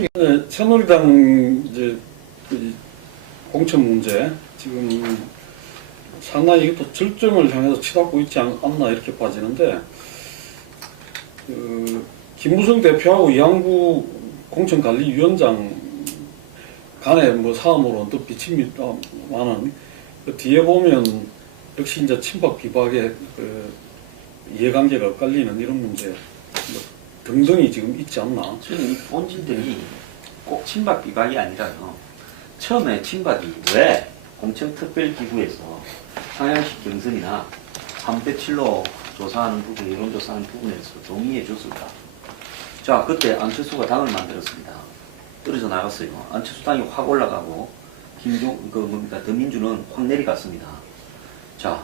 네, 새누리당 이제 그 공천 문제 지금 상당히 이것도 절정을 향해서 치닫고 있지 않나 이렇게 봐지는데, 김무성 대표하고 이한구 공천관리위원장 간의 뭐 싸움으로 또 비칩니다만은 그 뒤에 보면 역시 이제 친박 비박의 그 이해관계가 엇갈리는 이런 문제 뭐 등등이 지금 있지 않나. 저는 이 본질들이 꼭 친박 비박이 아니라요. 처음에 친박이 왜 공천특별기구에서 상향식 경선이나 3대 7로 조사하는 부분, 여론조사하는 부분에서 동의해 줬을까? 자, 그때 안철수가 당을 만들었습니다. 떨어져 나갔어요. 안철수 당이 확 올라가고 더민주는 확 내려갔습니다. 자,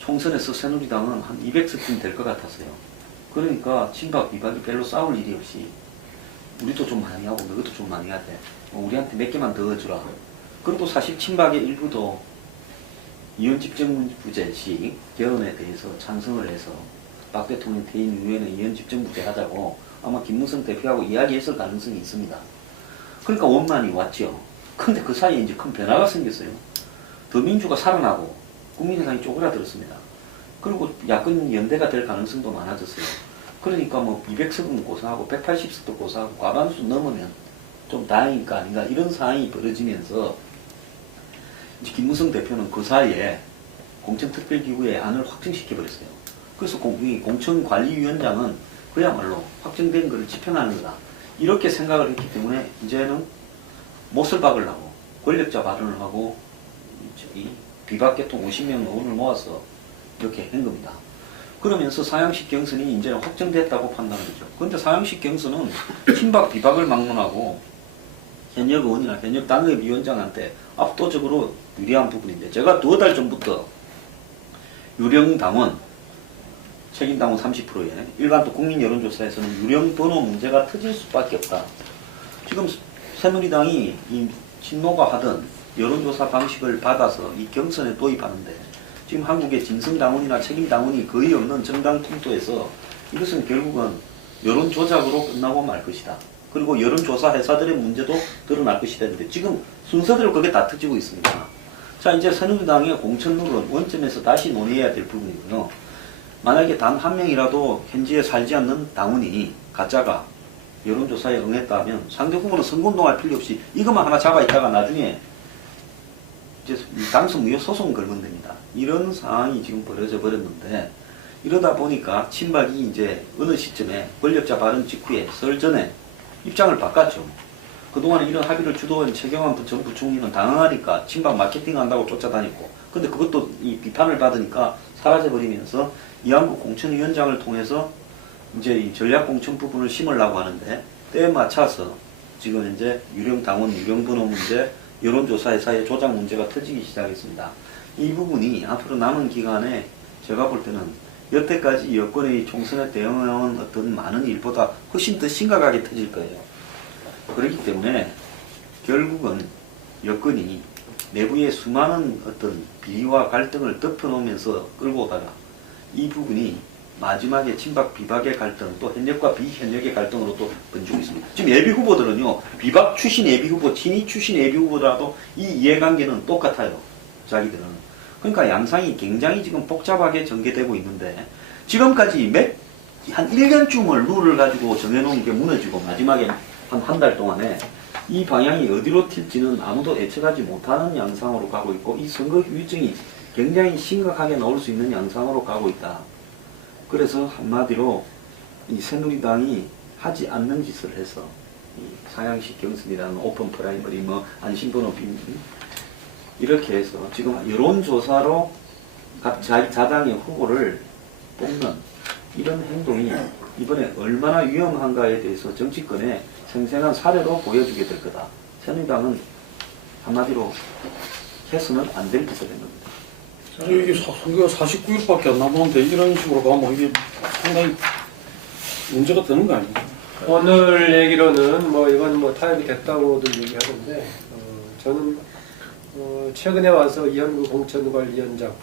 총선에서 새누리당은 한 200석쯤 될 것 같았어요. 그러니까 친박 비박이 별로 싸울 일이 없이 우리도 좀 많이 하고 너희도 좀 많이 해야 돼. 우리한테 몇 개만 더 주라. 그리고 사실 친박의 일부도 이원집정부제식 결혼에 대해서 찬성을 해서 박 대통령 퇴임 이후에는 이원집정부제 하자고 아마 김무성 대표하고 이야기했을 가능성이 있습니다. 그러니까 원만히 왔죠. 근데 그 사이에 이제 큰 변화가 생겼어요. 더민주가 살아나고 국민의당이 쪼그라들었습니다. 그리고 야권 연대가 될 가능성도 많아졌어요. 그러니까 뭐 200석은 고사하고 180석도 고사하고 과반수 넘으면 좀 다행일까 아닌가 이런 상황이 벌어지면서 이제 김무성 대표는 그 사이에 공천특별기구의 안을 확정시켜버렸어요. 그래서 공천관리위원장은 그야말로 확정된 것을 집행하는 거다. 이렇게 생각을 했기 때문에 이제는 못을 박으려고 권력자 발언을 하고 이 비박계통 50명 의원을 모아서 이렇게 한 겁니다. 그러면서 사양식 경선이 이제 확정됐다고 판단하죠. 그런데 사양식 경선은 친박 비박을 막론하고 현역 의원이나 현역 당협위원장한테 압도적으로 유리한 부분인데, 제가 2달 전부터 유령당원, 책임당원 30%에 일반 또 국민 여론조사에서는 유령 번호 문제가 터질 수밖에 없다. 지금 새누리당이 이 친노가 하던 여론조사 방식을 받아서 이 경선에 도입하는데, 지금 한국의 진성당원이나 책임당원이 거의 없는 정당 통도에서 이것은 결국은 여론조작으로 끝나고 말 것이다. 그리고 여론조사 회사들의 문제도 드러날 것이다 했는데 지금 순서대로 그게 다 터지고 있습니다. 자, 이제 새누리당의 공천룰은 원점에서 다시 논의해야 될 부분이고요. 만약에 단 한 명이라도 현지에 살지 않는 당원이 가짜가 여론조사에 응했다면 상대 후보는 선거운동할 필요 없이 이것만 하나 잡아 있다가 나중에 이제 당선 무효 소송 걸면 됩니다. 이런 상황이 지금 벌어져 버렸는데, 이러다 보니까 친박이 이제 어느 시점에 권력자 발언 직후에 설 전에 입장을 바꿨죠. 그동안 이런 합의를 주도한 최경환 전 부총리는 당황하니까 친박 마케팅 한다고 쫓아다녔고, 근데 그것도 이 비판을 받으니까 사라져버리면서 이한구 공천위원장을 통해서 이제 이 전략공천 부분을 심으려고 하는데, 때에 맞춰서 지금 이제 유령당원, 유령번호 문제, 여론조사회사의 조작 문제가 터지기 시작했습니다. 이 부분이 앞으로 남은 기간에 제가 볼 때는 여태까지 여권의 총선에 대응해온 어떤 많은 일보다 훨씬 더 심각하게 터질 거예요. 그렇기 때문에 결국은 여권이 내부의 수많은 어떤 비리와 갈등을 덮어놓으면서 끌고 오다가 이 부분이 마지막에 친박 비박의 갈등, 또 현역과 비현역의 갈등으로 또 번지고 있습니다. 지금 예비 후보들은요, 비박 출신 예비 후보, 친이 출신 예비 후보더라도 이 이해관계는 똑같아요. 자기들은. 그러니까 양상이 굉장히 지금 복잡하게 전개되고 있는데, 지금까지 한 1년쯤을 룰을 가지고 정해놓은 게 무너지고 마지막에 한 달 동안에 이 방향이 어디로 튈지는 아무도 예측하지 못하는 양상으로 가고 있고, 이 선거 후유증이 굉장히 심각하게 나올 수 있는 양상으로 가고 있다. 그래서 한마디로 이 새누리당이 하지 않는 짓을 해서 이 상향식 경선이라는 오픈 프라이머리, 뭐 안심번호 비밀 이렇게 해서 지금 여론조사로 자당의 후보를 뽑는 이런 행동이 이번에 얼마나 위험한가에 대해서 정치권에 생생한 사례로 보여주게 될 거다. 새누리당은 한마디로 해서는 안 될 짓을 한 겁니다. 이게 선거가 49일밖에 안 남았는데 이런 식으로 가면 이게 상당히 문제가 되는 거 아닙니까? 오늘 얘기로는 뭐 이건 뭐 타협이 됐다고들 얘기하던데, 저는 최근에 와서 이한구 공천관리위원장,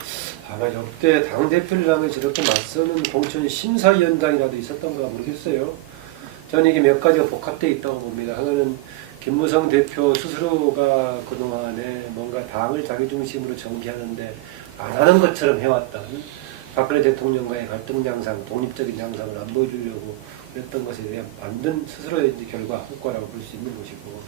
아마 역대 당대표를 향해 저렇게 맞서는 공천 심사위원장이라도 있었던가 모르겠어요. 저는 이게 몇 가지가 복합되어 있다고 봅니다. 하나는 김무성 대표 스스로가 그동안에 뭔가 당을 자기 중심으로 전개하는데 안 하는 것처럼 해왔던 박근혜 대통령과의 갈등 양상, 독립적인 양상을 안 보여주려고 그랬던 것에 대한 만든 스스로의 이제 결과, 효과라고 볼 수 있는 것이고,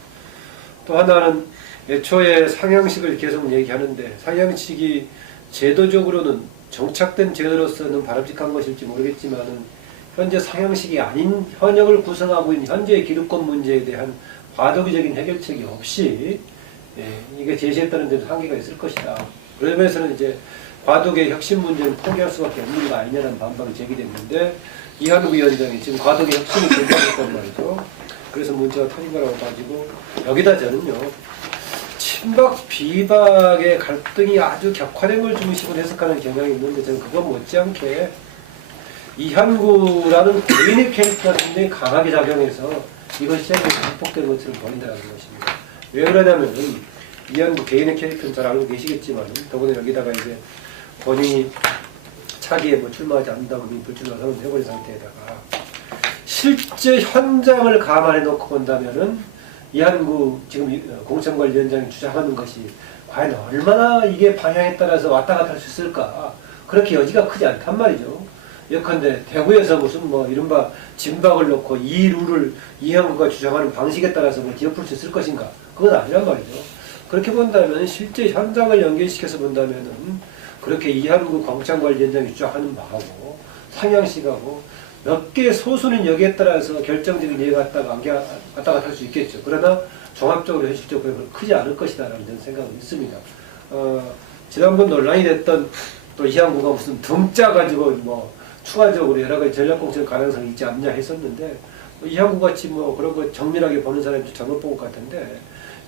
또 하나는 애초에 상향식을 계속 얘기하는데 상향식이 제도적으로는 정착된 제도로서는 바람직한 것일지 모르겠지만은 현재 상향식이 아닌 현역을 구성하고 있는 현재의 기득권 문제에 대한 과도기적인 해결책이 없이 이게 제시했다는 데도 한계가 있을 것이다. 그런 면에서는 이제 과도기의 혁신 문제는 포기할 수밖에 없는 거 아니냐는 반박이 제기됐는데 이한우 위원장이 지금 과도기 혁신을 제기했단 말이죠. 그래서 문제가 터진 거라고 따지고 여기다 저는요. 친박 비박의 갈등이 아주 격화된 걸 중심으로 해석하는 경향이 있는데 저는 그거 못지않게 이한구라는 개인의 캐릭터가 굉장히 강하게 작용해서 이것이 시장에서 극복된 것처럼 보인다는 것입니다. 왜 그러냐면은 이한구 개인의 캐릭터는 잘 알고 계시겠지만 더구나 여기다가 이제 본인이 차기에 뭐 출마하지 않는다고 이미 불출마 선언을 해버린 상태에다가 실제 현장을 감안해 놓고 본다면은 이한구 지금 공천관리위원장이 주장하는 것이 과연 얼마나 이게 방향에 따라서 왔다 갔다 할 수 있을까? 그렇게 여지가 크지 않단 말이죠. 예컨대 대구에서 무슨 뭐 이른바 진박을 놓고 이 룰을 이한구가 주장하는 방식에 따라서 뭐 뒤엎을 수 있을 것인가? 그건 아니란 말이죠. 그렇게 본다면 실제 현장을 연결시켜서 본다면은 그렇게 이한구 공천관리위원장이 주장하는 바하고 상향식하고 몇 개의 소수는 여기에 따라서 결정적인 예가 왔다 갔다 할 수 있겠죠. 그러나 종합적으로 현실적으로 크지 않을 것이다라는 저는 생각은 있습니다. 지난번 논란이 됐던 또 이한구가 무슨 등짜 가지고 뭐 추가적으로 여러 가지 전략공천 가능성이 있지 않냐 했었는데 이한구 같이 뭐 그런 거 정밀하게 보는 사람이 좀 잘못 본 것 같은데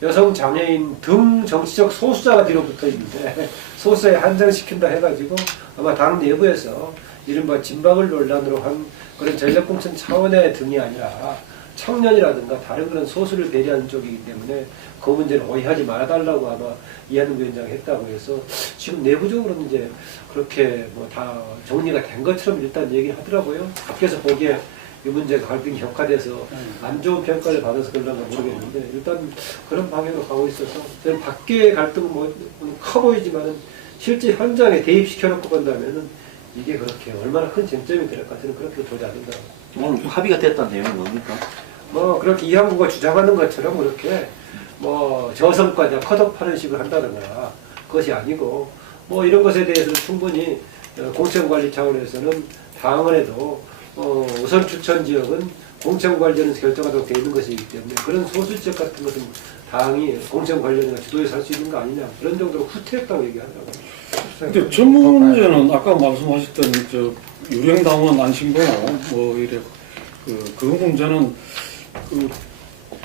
여성 장애인 등 정치적 소수자가 뒤로 붙어 있는데 소수에 한정시킨다 해가지고 아마 당 내부에서 이른바 진박을 논란으로 한 그런 전략공천 차원의 등이 아니라 청년이라든가 다른 그런 소수를 배려하는 쪽이기 때문에 그 문제를 오해하지 말아달라고 아마 이한우 위원장이 했다고 해서 지금 내부적으로는 이제 그렇게 뭐 다 정리가 된 것처럼 일단 얘기를 하더라고요. 밖에서 보기에 이 문제가 갈등이 격화돼서 안 좋은 평가를 받아서 그런가 모르겠는데 일단 그런 방향으로 가고 있어서 저는 밖의 갈등은 뭐 커 보이지만은 실제 현장에 대입시켜놓고 본다면은 이게 그렇게 얼마나 큰 쟁점이 될까 저는 그렇게 보지 않는다. 오늘 합의가 됐다는 내용은 뭡니까? 뭐 그렇게 이한구가 주장하는 것처럼 그렇게 뭐 저성과자 컷업하는 식으로 한다든가 그것이 아니고 뭐 이런 것에 대해서는 충분히 공천관리 차원에서는 당원에도 우선 추천 지역은 공천관리원에서 결정하도록 되어 있는 것이기 때문에 그런 소수 지역 같은 것은 당이 공천관리원회가 주도해서 할 수 있는 거 아니냐 그런 정도로 후퇴했다고 얘기하더라고요. 근데 저 문제는 아까 말씀하셨던 저 유령당원 안신번호 뭐 이래 그 문제는 그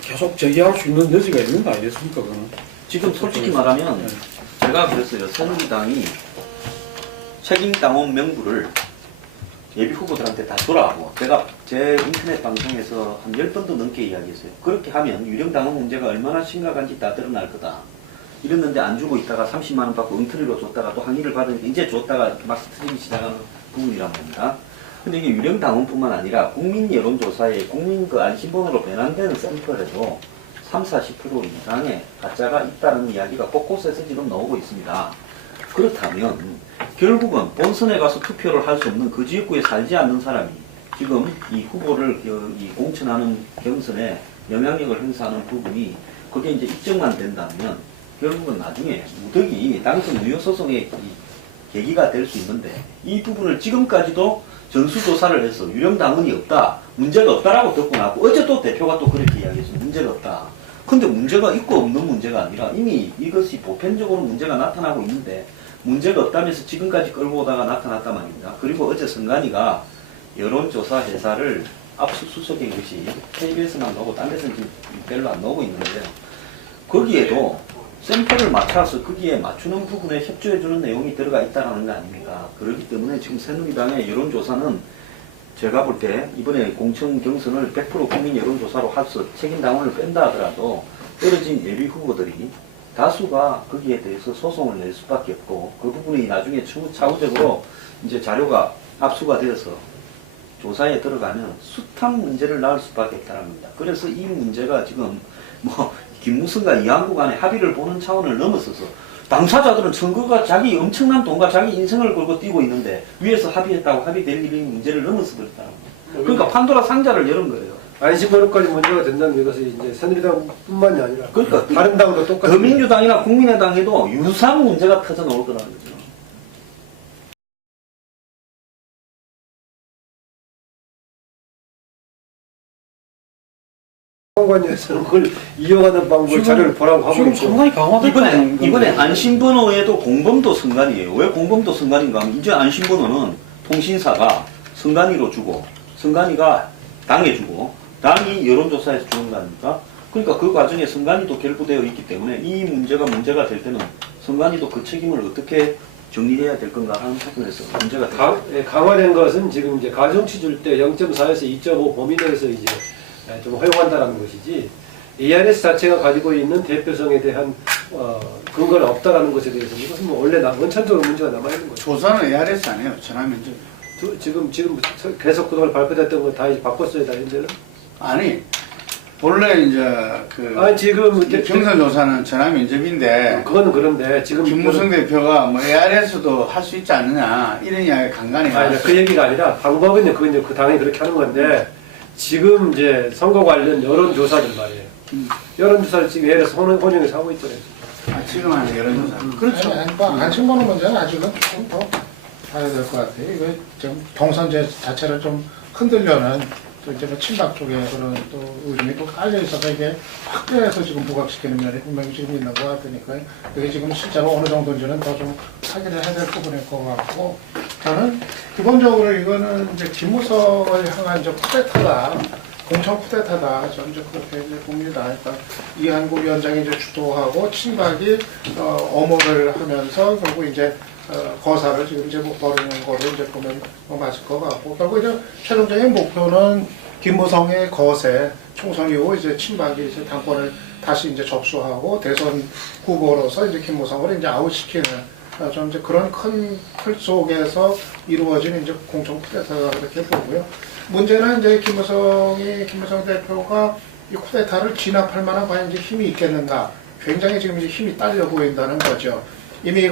계속 제기할 수 있는 여지가 있는 거 아니겠습니까? 그거는 지금 솔직히 말하면 제가 그랬어요. 새누리당이 책임당원 명부를 예비 후보들한테 다 주라고 제가 제 인터넷 방송에서 한 10번도 넘게 이야기했어요. 그렇게 하면 유령당원 문제가 얼마나 심각한지 다 드러날 거다. 이랬는데 안 주고 있다가 30만 원 받고 엉터리로 줬다가 또 항의를 받으니까 이제 줬다가 막 스트림이 시작하는 부분이란 말입니다. 근데 이게 유령당원뿐만 아니라 국민 여론조사에 국민 그 안심번호로 변환되는 샘플에도 30-40% 이상의 가짜가 있다는 이야기가 곳곳에서 지금 나오고 있습니다. 그렇다면 결국은 본선에 가서 투표를 할 수 없는 그 지역구에 살지 않는 사람이 지금 이 후보를 이 공천하는 경선에 영향력을 행사하는 부분이 그게 이제 입증만 된다면 결국은 나중에 무더기 당선 유효 소송의 계기가 될 수 있는데 이 부분을 지금까지도 전수조사를 해서 유령당원이 없다, 문제가 없다라고 듣고 나고 어제 또 대표가 또 그렇게 이야기했어. 문제가 없다. 근데 문제가 있고 없는 문제가 아니라 이미 이것이 보편적으로 문제가 나타나고 있는데 문제가 없다면서 지금까지 끌고 오다가 나타났단 말입니다. 그리고 어제 선관위가 여론조사 회사를 압수수색한 것이 KBS만 나오고 딴 데서는 지금 별로 안 나오고 있는데 거기에도 샘플을 맞춰서 거기에 맞추는 부분에 협조해주는 내용이 들어가 있다는 거 아닙니까? 그렇기 때문에 지금 새누리당의 여론조사는 제가 볼 때 이번에 공천 경선을 100% 국민 여론조사로 해서 책임당원을 뺀다 하더라도 떨어진 예비 후보들이 다수가 거기에 대해서 소송을 낼 수밖에 없고 그 부분이 나중에 차후적으로 이제 자료가 압수가 되어서 조사에 들어가면 숱한 문제를 낳을 수밖에 없다는 겁니다. 그래서 이 문제가 지금 뭐 김무성과 이한구 간의 합의를 보는 차원을 넘어서서 당사자들은 선거가 자기 엄청난 돈과 자기 인생을 걸고 뛰고 있는데 위에서 합의했다고 합의될 일이 문제를 넘어서 버렸다는 겁니다. 그러니까 판도라 상자를 열은 거예요. 안심번호까지 문제가 된다는 것이 이제 새누리당뿐만이 아니라 그러니까 다른 당도 똑같이 더민주당이나 국민의당에도 유사한 문제가 터져 나올 거라는 거죠. 관계에서는 그걸 이용하는 방법을 자료를 보라고 하고 지금 있고 상당히 강화됐다는 이번에 건데. 안심번호에도 공범도 선관위예요. 왜 공범도 선관위인가 하면 이제 안심번호는 통신사가 선관위로 주고 선관위가 당에 주고 당이 여론조사에서 주는 거 아닙니까? 그러니까 그 과정에 선관위도 결부되어 있기 때문에 이 문제가 될 때는 선관위도 그 책임을 어떻게 정리해야 될 건가 하는 부분에서 문제가 돼요. 강화된 것은 지금 이제 가중치 줄 때 0.4에서 2.5 범위 내에서 이제 좀 허용한다라는 것이지 ARS 자체가 가지고 있는 대표성에 대한 근거는 없다라는 것에 대해서 이것은 뭐 원래 원천적으로 문제가 남아있는 거죠. 조사는 ARS 아니에요. 전화면접. 지금 계속 그동안 발표됐던 거 다 이제 바꿨어요, 다 현재는. 아니 본래 이제 아니 지금 경선 조사는 전화 면접인데 그거는 그런데 지금 김무성 대표가 뭐 ARS도 할 수 있지 않느냐 이런 이야기 간간히 아니 그 얘기가 아니라 방법은 그건 이제 그 당이 그렇게 하는 건데 지금 이제 선거 관련 여론조사들 말이에요. 여론조사를 지금 예를 들어서 혼용해서 하고 있잖아요. 지금 하는 여론조사. 그렇죠. 아니, 안심번호 문제는 아직은 조금 더 봐야 될 것 같아요. 이거 좀 경선제 자체를 좀 흔들려는 또 이제 뭐 친박 쪽에 그런 또 의중이 또 깔려 있어서 이게 확대해서 지금 부각시키는 면이 분명히 지금 있는 것 같으니까 이게 지금 실제로 어느 정도인지는 더 좀 확인을 해야 될 부분일 것 같고 저는 기본적으로 이거는 이제 김무성을 향한 이제 쿠데타다. 공천 쿠데타다. 저는 이제 그렇게 이제 봅니다. 그러니까 이한구 위원장이 이제 주도하고 친박이 엄호를 하면서 결국 이제 거사를 지금 이제 뭐 벌이는 거로 이제 보면 맞을 것 같고 결국 이제 최종적인 목표는 김무성의 거세 총선 이후 이제 친박이 이제 당권을 다시 이제 접수하고 대선 후보로서 이제 김무성을 이제 아웃시키는 좀 이제 그런 큰 틀 속에서 이루어진 이제 공천 쿠데타가 그렇게 보고요. 문제는 이제 김무성 대표가 이 쿠데타를 진압할 만한 과연 이제 힘이 있겠는가? 굉장히 지금 이제 힘이 딸려 보인다는 거죠. 이미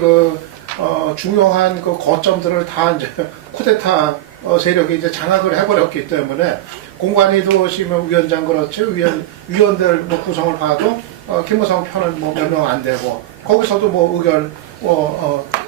중요한 그 거점들을 다 이제 쿠데타 세력이 이제 장악을 해버렸기 때문에 공관위도 지금 위원장 그렇지 위원들 뭐 구성을 봐도 김무성 편은 뭐 몇 명 안 되고 거기서도 뭐 의결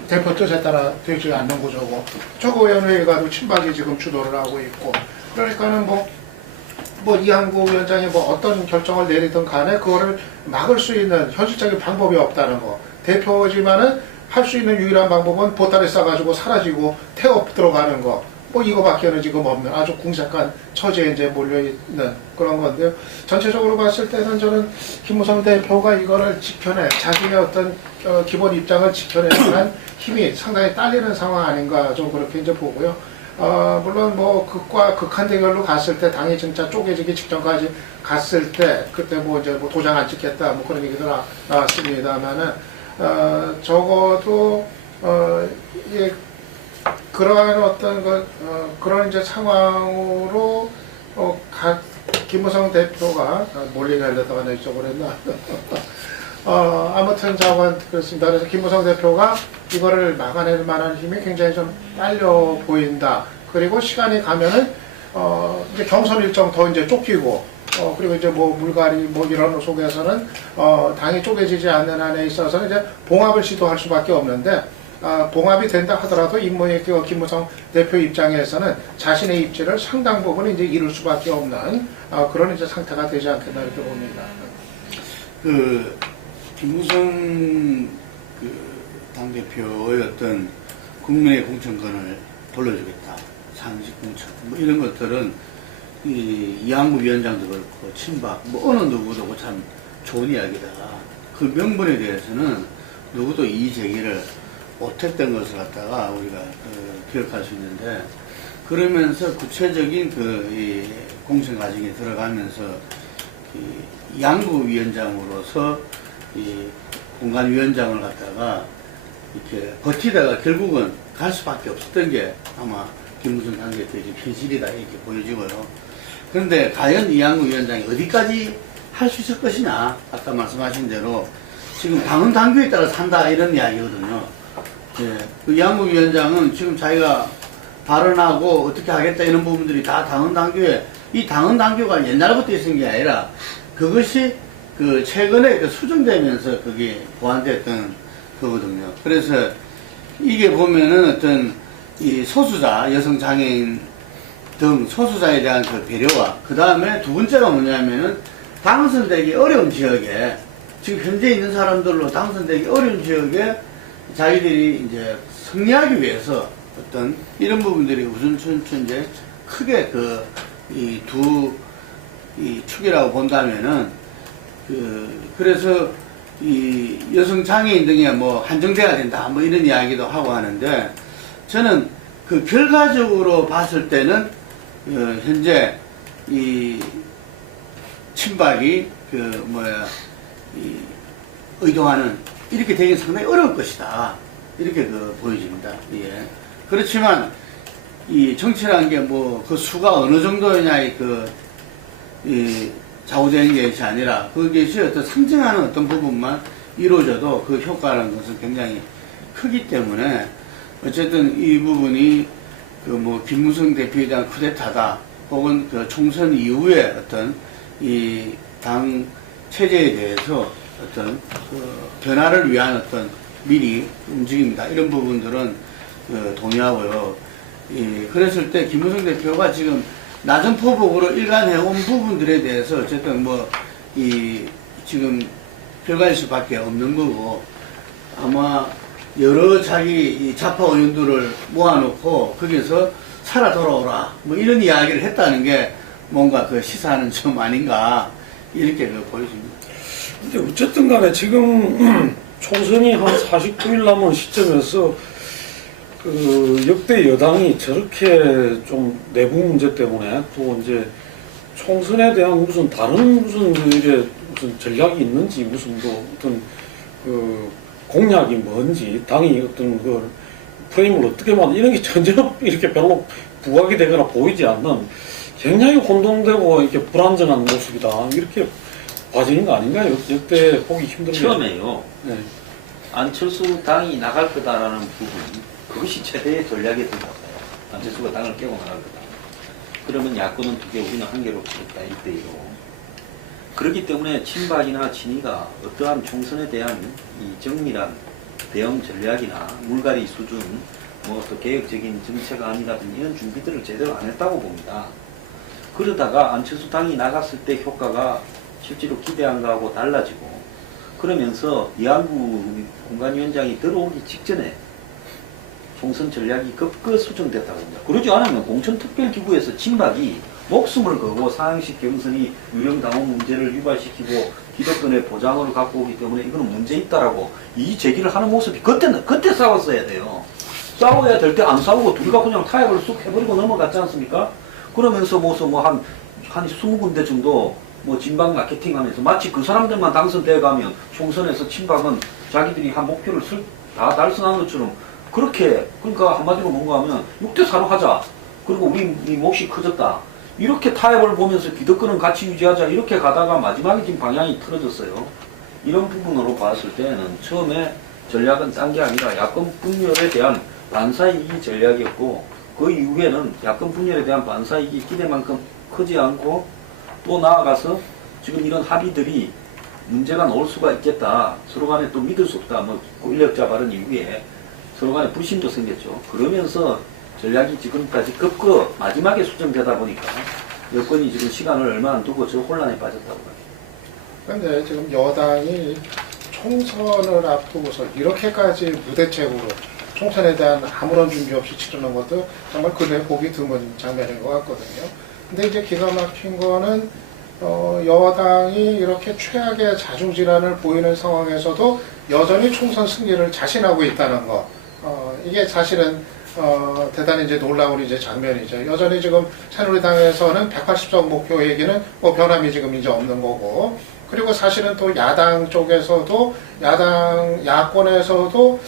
대표 뜻에 따라 되지 않는 구조고 최고위원회의가도 친박이 지금 주도를 하고 있고 그러니까는 뭐 이한구 위원장이 뭐 어떤 결정을 내리든 간에 그거를 막을 수 있는 현실적인 방법이 없다는 거. 대표지만은 할 수 있는 유일한 방법은 보따리 싸가지고 사라지고 태업 들어가는 거. 뭐 이거밖에는 지금 없는 아주 궁색한 처지에 이제 몰려있는 그런 건데요. 전체적으로 봤을 때는 저는 김무성 대표가 이거를 지켜내, 자기의 어떤 기본 입장을 지켜내는 힘이 상당히 딸리는 상황 아닌가 좀 그렇게 이제 보고요. 물론 뭐 극과 극한 대결로 갔을 때 당이 진짜 쪼개지기 직전까지 갔을 때 그때 뭐 이제 뭐 도장 안 찍겠다 뭐 그런 얘기도 나왔습니다만은 적어도 예, 그러한 어떤 그런 이제 상황으로 김무성 대표가 뭘 얘기하려다가 내 이쪽으로 했나 아무튼 그렇습니다. 그래서 김무성 대표가 이거를 막아낼 만한 힘이 굉장히 좀 딸려 보인다. 그리고 시간이 가면은 이제 경선 일정 더 이제 쫓기고 그리고 이제 뭐 물갈이 뭐 이런 속에서는 당이 쪼개지지 않는 한에 있어서는 이제 봉합을 시도할 수밖에 없는데 봉합이 된다 하더라도 임무의 김무성 대표 입장에서는 자신의 입지를 상당 부분 이제 잃을 수밖에 없는 그런 이제 상태가 되지 않겠나 이렇게 봅니다. 김무성 당대표의 어떤 국민의 공천권을 돌려주겠다. 상식 공천. 뭐 이런 것들은 이한구 위원장도 그렇고, 친박, 뭐 어느 누구도 참 좋은 이야기다가 그 명분에 대해서는 누구도 이의 제기를 못했던 것을 갖다가 우리가 기억할 수 있는데, 그러면서 구체적인 이 공천 과정에 들어가면서 이한구 위원장으로서 이 공관위원장을 갖다가 이렇게 버티다가 결국은 갈 수밖에 없었던 게 아마 김무성 당대표의 지금 현실이다 이렇게 보여지고요. 그런데 과연 이양구 위원장이 어디까지 할 수 있을 것이냐, 아까 말씀하신 대로 지금 당헌 당규에 따라 산다 이런 이야기거든요. 예, 그 이양구 위원장은 지금 자기가 발언하고 어떻게 하겠다 이런 부분들이 다 당헌 당규에, 이 당헌 당규가 옛날부터 있은 게 아니라 그것이 그 최근에 그 수정되면서 그게 보완됐던 거거든요. 그래서 이게 보면은 어떤 이 소수자, 여성 장애인 등 소수자에 대한 그 배려와, 그 다음에 두 번째가 뭐냐면은 당선되기 어려운 지역에, 지금 현재 있는 사람들로 당선되기 어려운 지역에 자기들이 이제 승리하기 위해서 어떤 이런 부분들이 우선순위에 크게 그 이 두 이 축이라고 본다면은 그래서 이 여성 장애인 등에 뭐 한정돼야 된다 뭐 이런 이야기도 하고 하는데, 저는 그 결과적으로 봤을 때는 현재 이 친박이 이 의도하는 이렇게 되긴 상당히 어려울 것이다 이렇게 보여집니다. 예. 그렇지만 이 정치라는 게 뭐 그 수가 어느 정도냐의 이 좌우되는 것이 아니라 그것이 어떤 상징하는 어떤 부분만 이루어져도 그 효과라는 것은 굉장히 크기 때문에, 어쨌든 이 부분이 그 뭐 김무성 대표에 대한 쿠데타다 혹은 그 총선 이후에 어떤 이 당 체제에 대해서 어떤 그 변화를 위한 어떤 미리 움직임이다 이런 부분들은 동의하고요. 그랬을 때 김무성 대표가 지금 낮은 포복으로 일관해온 부분들에 대해서 어쨌든 지금 별가일 수밖에 없는 거고, 아마 여러 자기 좌파 의원들을 모아놓고 거기서 살아 돌아오라 뭐 이런 이야기를 했다는 게 뭔가 그 시사하는 점 아닌가 이렇게 보여집니다. 근데 어쨌든 간에 지금 총선이 한 49일 남은 시점에서 그 역대 여당이 저렇게 좀 내부 문제 때문에 또 이제 총선에 대한 무슨 다른 무슨 전략이 있는지, 무슨 뭐 어떤 그 공약이 뭔지, 당이 어떤 그 프레임을 어떻게 만든 이런 게 전혀 이렇게 별로 부각이 되거나 보이지 않는 굉장히 혼돈되고 이렇게 불안정한 모습이다 이렇게 봐지는 거 아닌가요? 역대 보기 힘든 게. 처음에요. 네. 안철수 당이 나갈 거다라는 부분, 그것이 최대의 전략이 된 것 같아요. 안철수가 당을 깨고 나갈 거다. 그러면 야권은 2개, 우리는 1개로 가겠다, 1대1로. 그렇기 때문에 친박이나 친이가 어떠한 총선에 대한 이 정밀한 대응 전략이나 물갈이 수준, 뭐 또 개혁적인 정책안이라든지 이런 준비들을 제대로 안 했다고 봅니다. 그러다가 안철수 당이 나갔을 때 효과가 실제로 기대한 거하고 달라지고, 그러면서 이한구 공관위원장이 들어오기 직전에 총선 전략이 급거 수정됐다고 합니다. 그러지 않으면 공천특별기구에서 친박이 목숨을 걸고 상향식 경선이 유령당원 문제를 유발시키고 기득권의 보장을 갖고 오기 때문에 이거는 문제 있다라고 이 제기를 하는 모습이 그때 싸웠어야 돼요. 싸워야 될 때 안 싸우고 둘이가 그냥 타협을 쑥 해버리고 넘어갔지 않습니까? 그러면서 한 20군데 정도 진박 마케팅 하면서 마치 그 사람들만 당선되어 가면 총선에서 친박은 자기들이 한 목표를 다 달성한 것처럼 그렇게, 그러니까 한마디로 뭔가 하면 6대4로 하자. 그리고 우리 몫이 커졌다. 이렇게 타협을 보면서 기득권은 같이 유지하자. 이렇게 가다가 마지막에 지금 방향이 틀어졌어요. 이런 부분으로 봤을 때는 처음에 전략은 짠 게 아니라 야권 분열에 대한 반사이기 전략이었고, 그 이후에는 야권 분열에 대한 반사이기 기대만큼 크지 않고, 또 나아가서 지금 이런 합의들이 문제가 나올 수가 있겠다. 서로 간에 또 믿을 수 없다. 인력자 발언 이후에 서로 간에 불신도 생겼죠. 그러면서 전략이 지금까지 급거 마지막에 수정되다 보니까 여권이 지금 시간을 얼마 안 두고 저 혼란에 빠졌다고 봐요. 그런데 지금 여당이 총선을 앞두고서 이렇게까지 무대책으로 총선에 대한 아무런 준비 없이 치르는 것도 정말 근래 보기 드문 장면인 것 같거든요. 근데 이제 기가 막힌 거는 여당이 이렇게 최악의 자중질환을 보이는 상황에서도 여전히 총선 승리를 자신하고 있다는 거. 이게 사실은 대단히 이제 놀라운 이제 장면이죠. 여전히 지금 새누리당에서는 180석 목표 얘기는 변함이 지금 이제 없는 거고, 그리고 사실은 또 야당 쪽에서도 야권에서도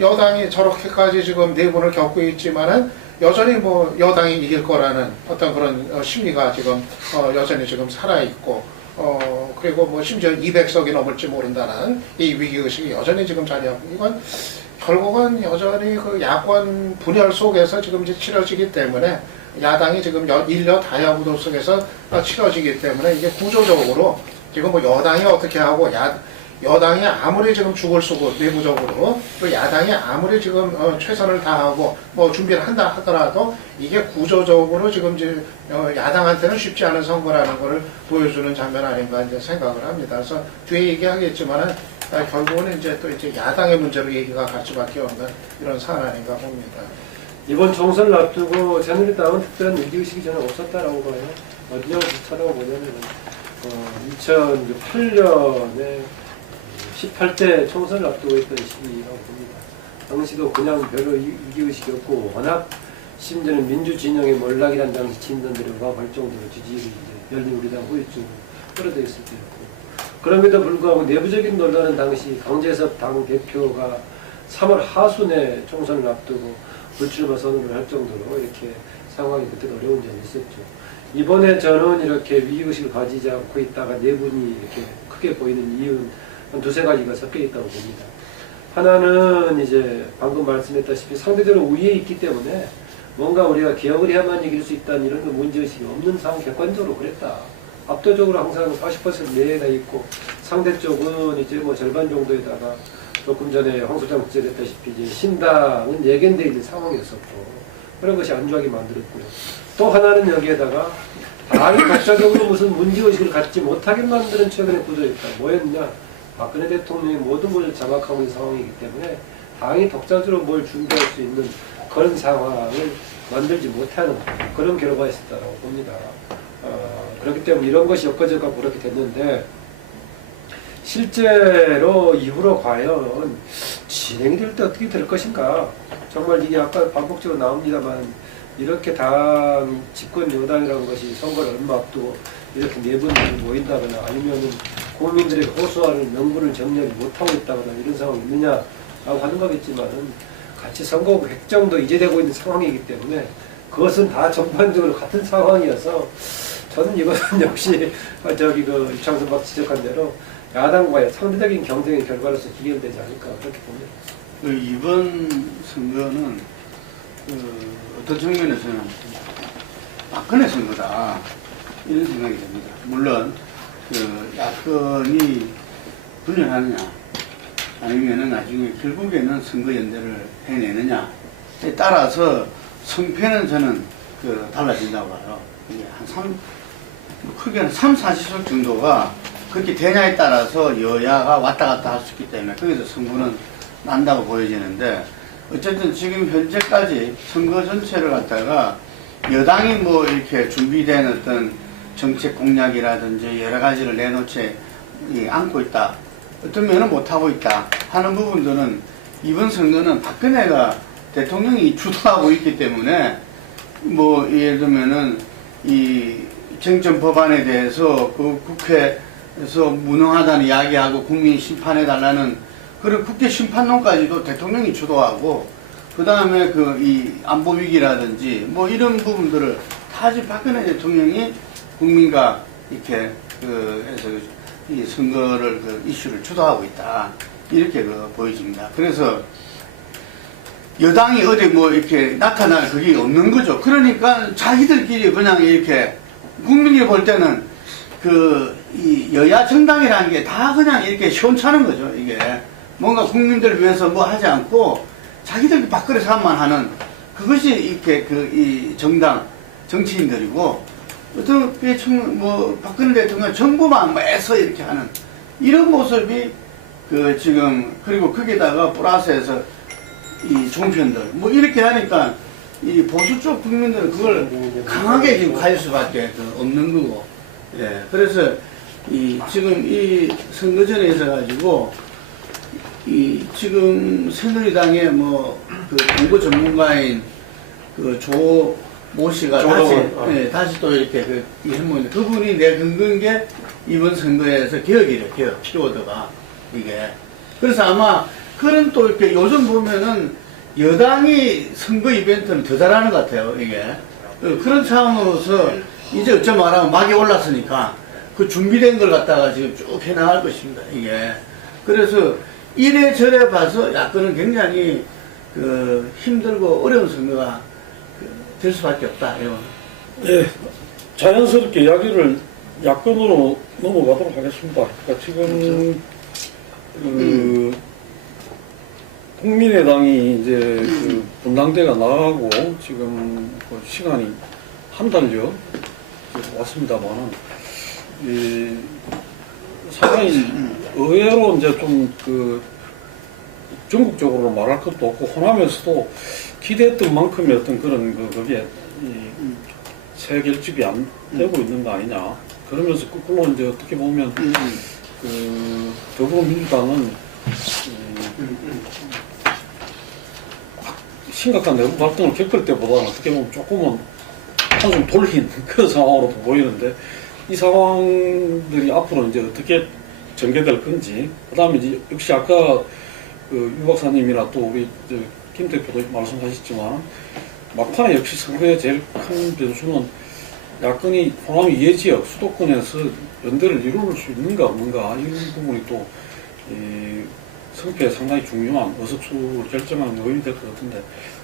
여당이 저렇게까지 지금 내분을 겪고 있지만은 여전히 뭐 여당이 이길 거라는 어떤 그런 심리가 지금 여전히 지금 살아있고 그리고 뭐 심지어 200석이 넘을지 모른다는 이 위기의식이 여전히 지금 자리하고 이건 결국은 여전히 그 야권 분열 속에서 지금 이제 치러지기 때문에 야당이 지금 일려 다야구도 속에서 치러지기 때문에 이게 구조적으로 지금 뭐 여당이 어떻게 하고 여당이 아무리 지금 죽을 쓰고 내부적으로 또 야당이 아무리 지금 최선을 다하고 뭐 준비를 한다 하더라도 이게 구조적으로 지금 이제 야당한테는 쉽지 않은 선거라는 것을 보여주는 장면 아닌가 이제 생각을 합니다. 그래서 뒤에 얘기하겠지만은 결국은 이제 또 이제 야당의 문제로 얘기가 갈 수밖에 없는 이런 상황 아닌가 봅니다. 이번 총선을 앞두고 새누리당은 특별한 위기의식이 저는 없었다라고 봐요. 어디냐고 찾아보냐면 2008년에 18대 총선을 앞두고 있던 시기라고 봅니다. 당시도 그냥 별로 위기의식이 없고 워낙 심지어는 민주진영의 몰락이라는 당시 진단들이 와볼 정도로 지지율이 이제 열린우리당 후유증으로 떨어져 있을 때였고 그럼에도 불구하고 내부적인 논란은 당시 강재섭 당 대표가 3월 하순에 총선을 앞두고 불출마 선언을 할 정도로 이렇게 상황이 그때 어려운 점이 있었죠. 이번에 저는 이렇게 위기의식을 가지지 않고 있다가 내분이 이렇게 크게 보이는 이유는 한 두세 가지가 섞여 있다고 봅니다. 하나는 이제 방금 말씀했다시피 상대적으로 우위에 있기 때문에 뭔가 우리가 개혁을 해야만 이길 수 있다는 이런 문제의식이 없는 상황 객관적으로 그랬다. 압도적으로 항상 40% 내외가 있고 상대 쪽은 이제 뭐 절반 정도에다가 조금 전에 황 소장 지적했다시피 이제 신당은 예견되어 있는 상황이었었고 그런 것이 안주하게 만들었고요. 또 하나는 여기에다가 당이 독자적으로 무슨 문제의식을 갖지 못하게 만드는 최근의 구조였다. 뭐였냐? 박근혜 대통령이 모든 것을 장악하고 있는 상황이기 때문에 당이 독자적으로 뭘 준비할 수 있는 그런 상황을 만들지 못하는 그런 결과가 있었다고 봅니다. 그렇기 때문에 이런 것이 엮어져서 그렇게 됐는데 실제로 이후로 과연 진행이 될 때 어떻게 될 것인가 정말 이게 아까 반복적으로 나옵니다만 이렇게 당 집권 여당이라는 것이 선거를 얼마 앞두고 이렇게 내분이 모인다거나 아니면은 국민들의 호소하는 명분을 정리하지 못하고 있다거나 이런 상황이 있느냐라고 하는 거겠지만은 같이 선거구 획정도 이제 되고 있는 상황이기 때문에 그것은 다 전반적으로 같은 상황이어서 저는 이것은 역시 유창선 박 지적한 대로 야당과의 상대적인 경쟁의 결과로서 기결되지 않을까 그렇게 봅니다. 이번 선거는 어떤 측면에서는 박근혜 선거다 이런 생각이 듭니다. 물론 야권이 분열하느냐 아니면은 나중에 결국에는 선거연대를 해내느냐에 따라서 성패는 저는 달라진다고 봐요. 이게 크게 3-40석 정도가 그렇게 되냐에 따라서 여야가 왔다 갔다 할 수 있기 때문에 거기서 승부는 난다고 보여지는데 어쨌든 지금 현재까지 선거 전체를 갖다가 여당이 뭐 이렇게 준비된 어떤 정책 공약이라든지 여러 가지를 내놓지 않고 있다. 어떤 면은 못하고 있다 하는 부분들은 이번 선거는 박근혜가 대통령이 주도하고 있기 때문에 뭐 예를 들면은 이 쟁점 법안에 대해서 그 국회에서 무능하다는 이야기하고 국민 심판해달라는 그런 국회 심판론까지도 대통령이 주도하고 그 다음에 이 안보 위기라든지 뭐 이런 부분들을 다 박근혜 대통령이 국민과 이렇게 해서 이 선거를 이슈를 주도하고 있다 이렇게 보여집니다. 그래서 여당이 어디 뭐 이렇게 나타날 그게 없는 거죠. 그러니까 자기들끼리 그냥 이렇게 국민이 볼 때는 이 여야 정당이라는 게 다 그냥 이렇게 시원찮은 거죠. 이게 뭔가 국민들을 위해서 뭐 하지 않고 자기들 밥그릇 삼만 하는 그것이 이렇게 이 정당 정치인들이고 어떤 뭐 박근혜 대통령 정부만 애써 이렇게 하는 이런 모습이 지금 그리고 거기다가 플러스해서 이 종편들 뭐 이렇게 하니까 이 보수 쪽 국민들은 그걸 강하게 지금 가질 수밖에 없는 거고 예 그래서 지금 이 선거전에 있어가지고 지금 새누리당의 광고 전문가인 조모 씨가 다시 또 이렇게 했는데 그분이 내근근 게 이번 선거에서 개혁이래요. 개혁 키워드가 이게. 그래서 아마 그런 또 이렇게 요즘 보면은 여당이 선거 이벤트는 더 잘하는 것 같아요, 이게. 그런 상황으로서 이제 어쩌 말하면 막이 올랐으니까 그 준비된 걸 갖다가 지금 쭉 해나갈 것입니다, 이게. 그래서 이래저래 봐서 야권은 굉장히 힘들고 어려운 선거가 될 수밖에 없다, 이거. 예, 자연스럽게 이야기를 야권으로 넘어가도록 하겠습니다. 그러니까 지금 국민의당이 이제 그 분당대가 나가고 지금 그 시간이 한 달여 왔습니다만은 이 상당히 의외로 이제 좀 그 전국적으로 말할 것도 없고 호남에서도 기대했던 만큼의 어떤 그런 거기에 새 결집이 안 되고 있는 거 아니냐. 그러면서 거꾸로 이제 어떻게 보면 그 더불어민주당은 심각한 내부 갈등을 겪을 때보다는 어떻게 보면 조금은 한숨 돌린 그런 상황으로도 보이는데 이 상황들이 앞으로 이제 어떻게 전개될 건지 그 다음에 이제 역시 아까 유 박사님이나 또 우리 김 대표도 말씀하셨지만 막판에 역시 선거의 제일 큰 변수는 야권이 호남 이해 지역 수도권에서 연대를 이룰 수 있는가 없는가 이런 부분이 또 선거에 상당히 중요한 의석수를 결정하는 요인이 될 것 같은데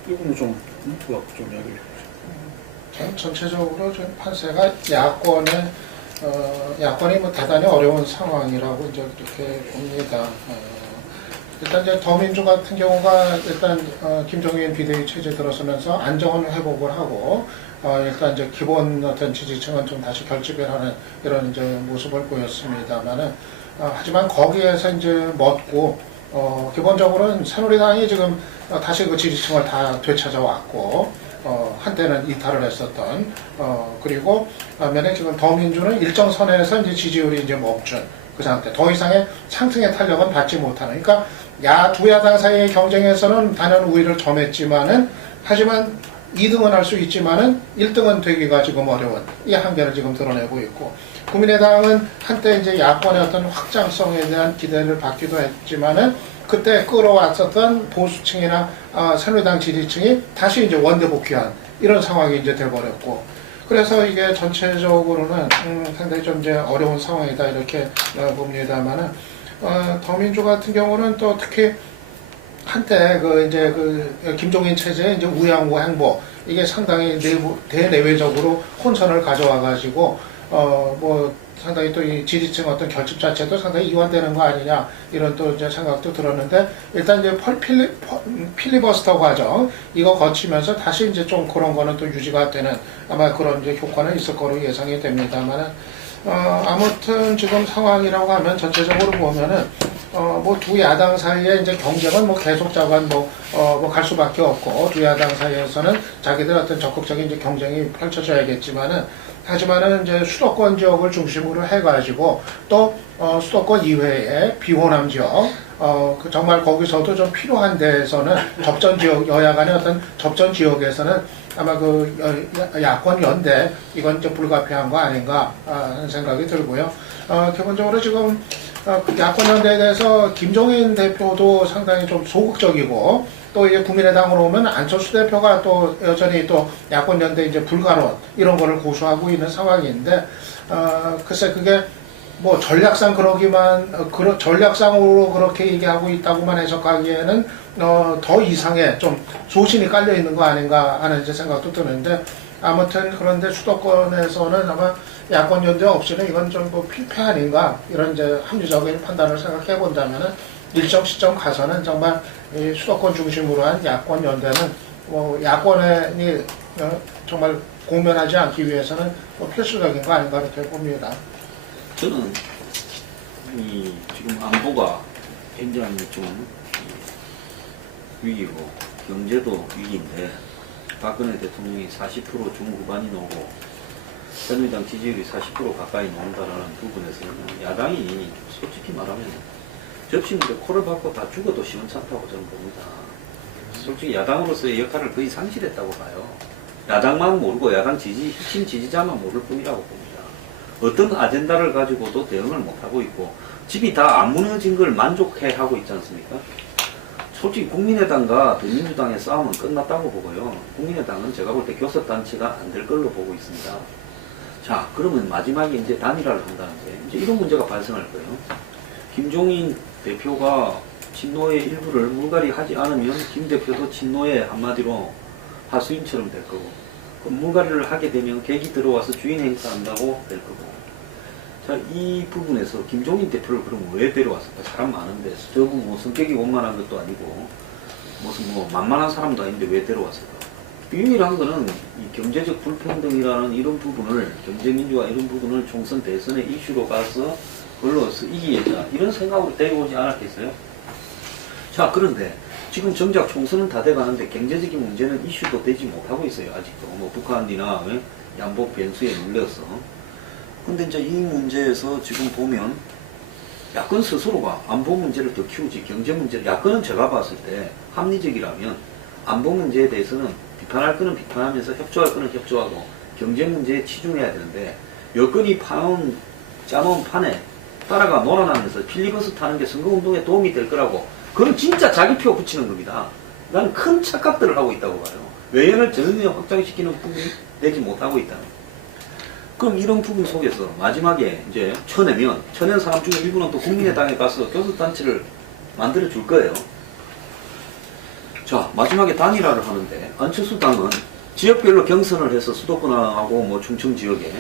이 부분을 좀 문프가 좀 이야기해 주시죠. 저는 전체적으로 좀 판세가 야권이 뭐 대단히 어려운 상황이라고 이제 이렇게 봅니다. 일단 이제 더민주 같은 경우가 일단 김종인 비대위 체제 들어서면서 안정을 회복을 하고 일단 이제 기본 어떤 지지층은 좀 다시 결집을 하는 이런 이제 모습을 보였습니다만은 하지만 거기에서 이제 멎고 기본적으로는 새누리당이 지금 다시 그 지지층을 다 되찾아왔고 한때는 이탈을 했었던 그리고 반면에 지금 더민주는 일정 선에서 이제 지지율이 이제 멈춘 그 상태, 더 이상의 상승의 탄력은 받지 못하는. 그러니까 두 야당 사이의 경쟁에서는 단연 우위를 점했지만은 하지만 2등은 할 수 있지만은 1등은 되기가 지금 어려운 이 한계를 지금 드러내고 있고, 국민의당은 한때 이제 야권의 어떤 확장성에 대한 기대를 받기도 했지만은 그때 끌어왔었던 보수층이나 새누리당 지지층이 다시 이제 원대복귀한 이런 상황이 이제 돼버렸고, 그래서 이게 전체적으로는 상당히 좀 이제 어려운 상황이다 이렇게 봅니다만은 더민주 같은 경우는 또 특히 한때 김종인 체제의 이제 우양우 행보 이게 상당히 대내외적으로 혼선을 가져와 가지고 뭐 상당히 또 이 지지층 어떤 결집 자체도 상당히 이완되는 거 아니냐 이런 또 이제 생각도 들었는데, 일단 이제 필리버스터 과정 이거 거치면서 다시 이제 좀 그런 거는 또 유지가 되는 아마 그런 이제 효과는 있을 거로 예상이 됩니다만은 아무튼 지금 상황이라고 하면 전체적으로 보면은 뭐 두 야당 사이에 이제 경쟁은 뭐 계속 자관 뭐 갈 수밖에 없고, 두 야당 사이에서는 자기들 어떤 적극적인 이제 경쟁이 펼쳐져야겠지만은, 하지만은 이제 수도권 지역을 중심으로 해가지고 또 수도권 이외에 비호남 지역 정말 거기서도 좀 필요한 데에서는 접전 지역, 여야 간의 어떤 접전 지역에서는 아마 야권 연대 이건 좀 불가피한 거 아닌가 하는 생각이 들고요. 기본적으로 지금 야권 연대에 대해서 김종인 대표도 상당히 좀 소극적이고, 또 이제 국민의당으로 오면 안철수 대표가 또 여전히 또 야권 연대 이제 불가론 이런 거를 고수하고 있는 상황인데, 글쎄 그게 뭐 전략상 전략상으로 그렇게 얘기하고 있다고만 해석하기에는 더 이상의 좀 소신이 깔려 있는 거 아닌가 하는 이제 생각도 드는데, 아무튼 그런데 수도권에서는 아마 야권 연대 없이는 이건 좀 뭐 필패 아닌가 이런 이제 합리적인 판단을 생각해 본다면은 일정 시점 가서는 정말 이 수도권 중심으로 한 야권 연대는 뭐 야권이 정말 공면하지 않기 위해서는 뭐 필수적인 거 아닌가 이렇게 봅니다. 저는 이 지금 안보가 굉장히 좀 위기고 경제도 위기인데, 박근혜 대통령이 40% 중후반이 나오고 새누리당 지지율이 40% 가까이 나온다는 부분에서는 야당이 솔직히 말하면 접시물에 코를 박고 다 죽어도 시원찮다고 저는 봅니다. 솔직히 야당으로서의 역할을 거의 상실했다고 봐요. 야당만 모르고 야당 핵심 지지자만 모를 뿐이라고 봅니다. 어떤 아젠다를 가지고도 대응을 못하고 있고, 집이 다 안 무너진 걸 만족해 하고 있지 않습니까? 솔직히 국민의당과 더민주당의 싸움은 끝났다고 보고요. 국민의당은 제가 볼 때 교섭단체가 안 될 걸로 보고 있습니다. 자, 그러면 마지막에 이제 단일화를 한다는데, 이제 이런 문제가 발생할 거예요. 김종인 대표가 친노의 일부를 물갈이 하지 않으면 김 대표도 친노의 한마디로 하수인처럼 될 거고, 그럼 물갈이를 하게 되면 객이 들어와서 주인 행사한다고 될 거고. 자, 이 부분에서 김종인 대표를 그럼 왜 데려왔을까? 사람 많은데, 저분 뭐 성격이 원만한 것도 아니고, 무슨 뭐 만만한 사람도 아닌데 왜 데려왔을까? 유일한 거는 이 경제적 불평등이라는 이런 부분을, 경제민주화 이런 부분을 총선 대선의 이슈로 가서 걸러서 이기겠다. 이런 생각으로 데려오지 않았겠어요? 자, 그런데 지금 정작 총선은 다 돼가는데 경제적인 문제는 이슈도 되지 못하고 있어요. 아직도. 뭐 북한이나 양복 변수에 눌려서. 근데 이제 이 문제에서 지금 보면 야권 스스로가 안보 문제를 더 키우지 경제 문제, 야권은 제가 봤을 때 합리적이라면 안보 문제에 대해서는 비판할 거는 비판하면서 협조할 거는 협조하고 경제 문제에 치중해야 되는데, 여권이 짜놓은 판에 따라가 놀아나면서 필리버스터 하는 게 선거운동에 도움이 될 거라고, 그건 진짜 자기 표 붙이는 겁니다. 나는 큰 착각들을 하고 있다고 봐요. 외연을 전면 확장시키는 부분이 되지 못하고 있다는 거예요. 그럼 이런 부분 속에서 마지막에 이제 쳐내면, 쳐낸 사람 중에 일부는 또 국민의당에 가서 교섭단체를 만들어 줄 거예요. 자, 마지막에 단일화를 하는데, 안철수 당은 지역별로 경선을 해서 수도권하고 뭐 충청 지역에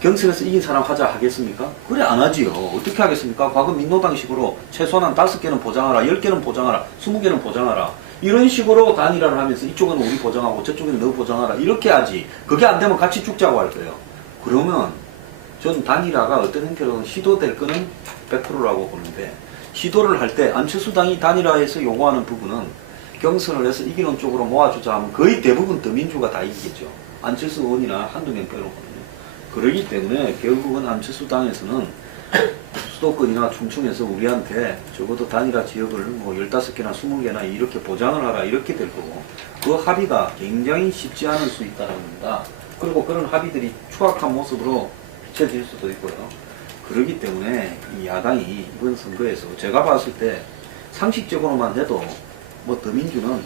경선에서 이긴 사람 하자 하겠습니까? 그래 안 하지요. 어떻게 하겠습니까? 과거 민노당식으로 최소한 한 5개는 보장하라, 10개는 보장하라, 20개는 보장하라, 이런 식으로 단일화를 하면서 이쪽은 우리 보장하고 저쪽은 너 보장하라, 이렇게 하지. 그게 안 되면 같이 죽자고 할 거예요. 그러면 전 단일화가 어떤 형태로든 시도될 거는 100%라고 보는데, 시도를 할 때 안철수 당이 단일화에서 요구하는 부분은 경선을 해서 이기는 쪽으로 모아주자 하면 거의 대부분 더민주가 다 이기겠죠. 안철수 의원이나 한두 명 빼놓고는. 그러기 때문에 결국은 안철수 당에서는 수도권이나 충청에서 우리한테 적어도 단일화 지역을 뭐 15개나 20개나 이렇게 보장을 하라, 이렇게 될 거고, 그 합의가 굉장히 쉽지 않을 수 있다는 겁니다. 그리고 그런 합의들이 추악한 모습으로 비춰질 수도 있고요. 그렇기 때문에 이 야당이 이번 선거에서 제가 봤을 때 상식적으로만 해도 뭐 더민주는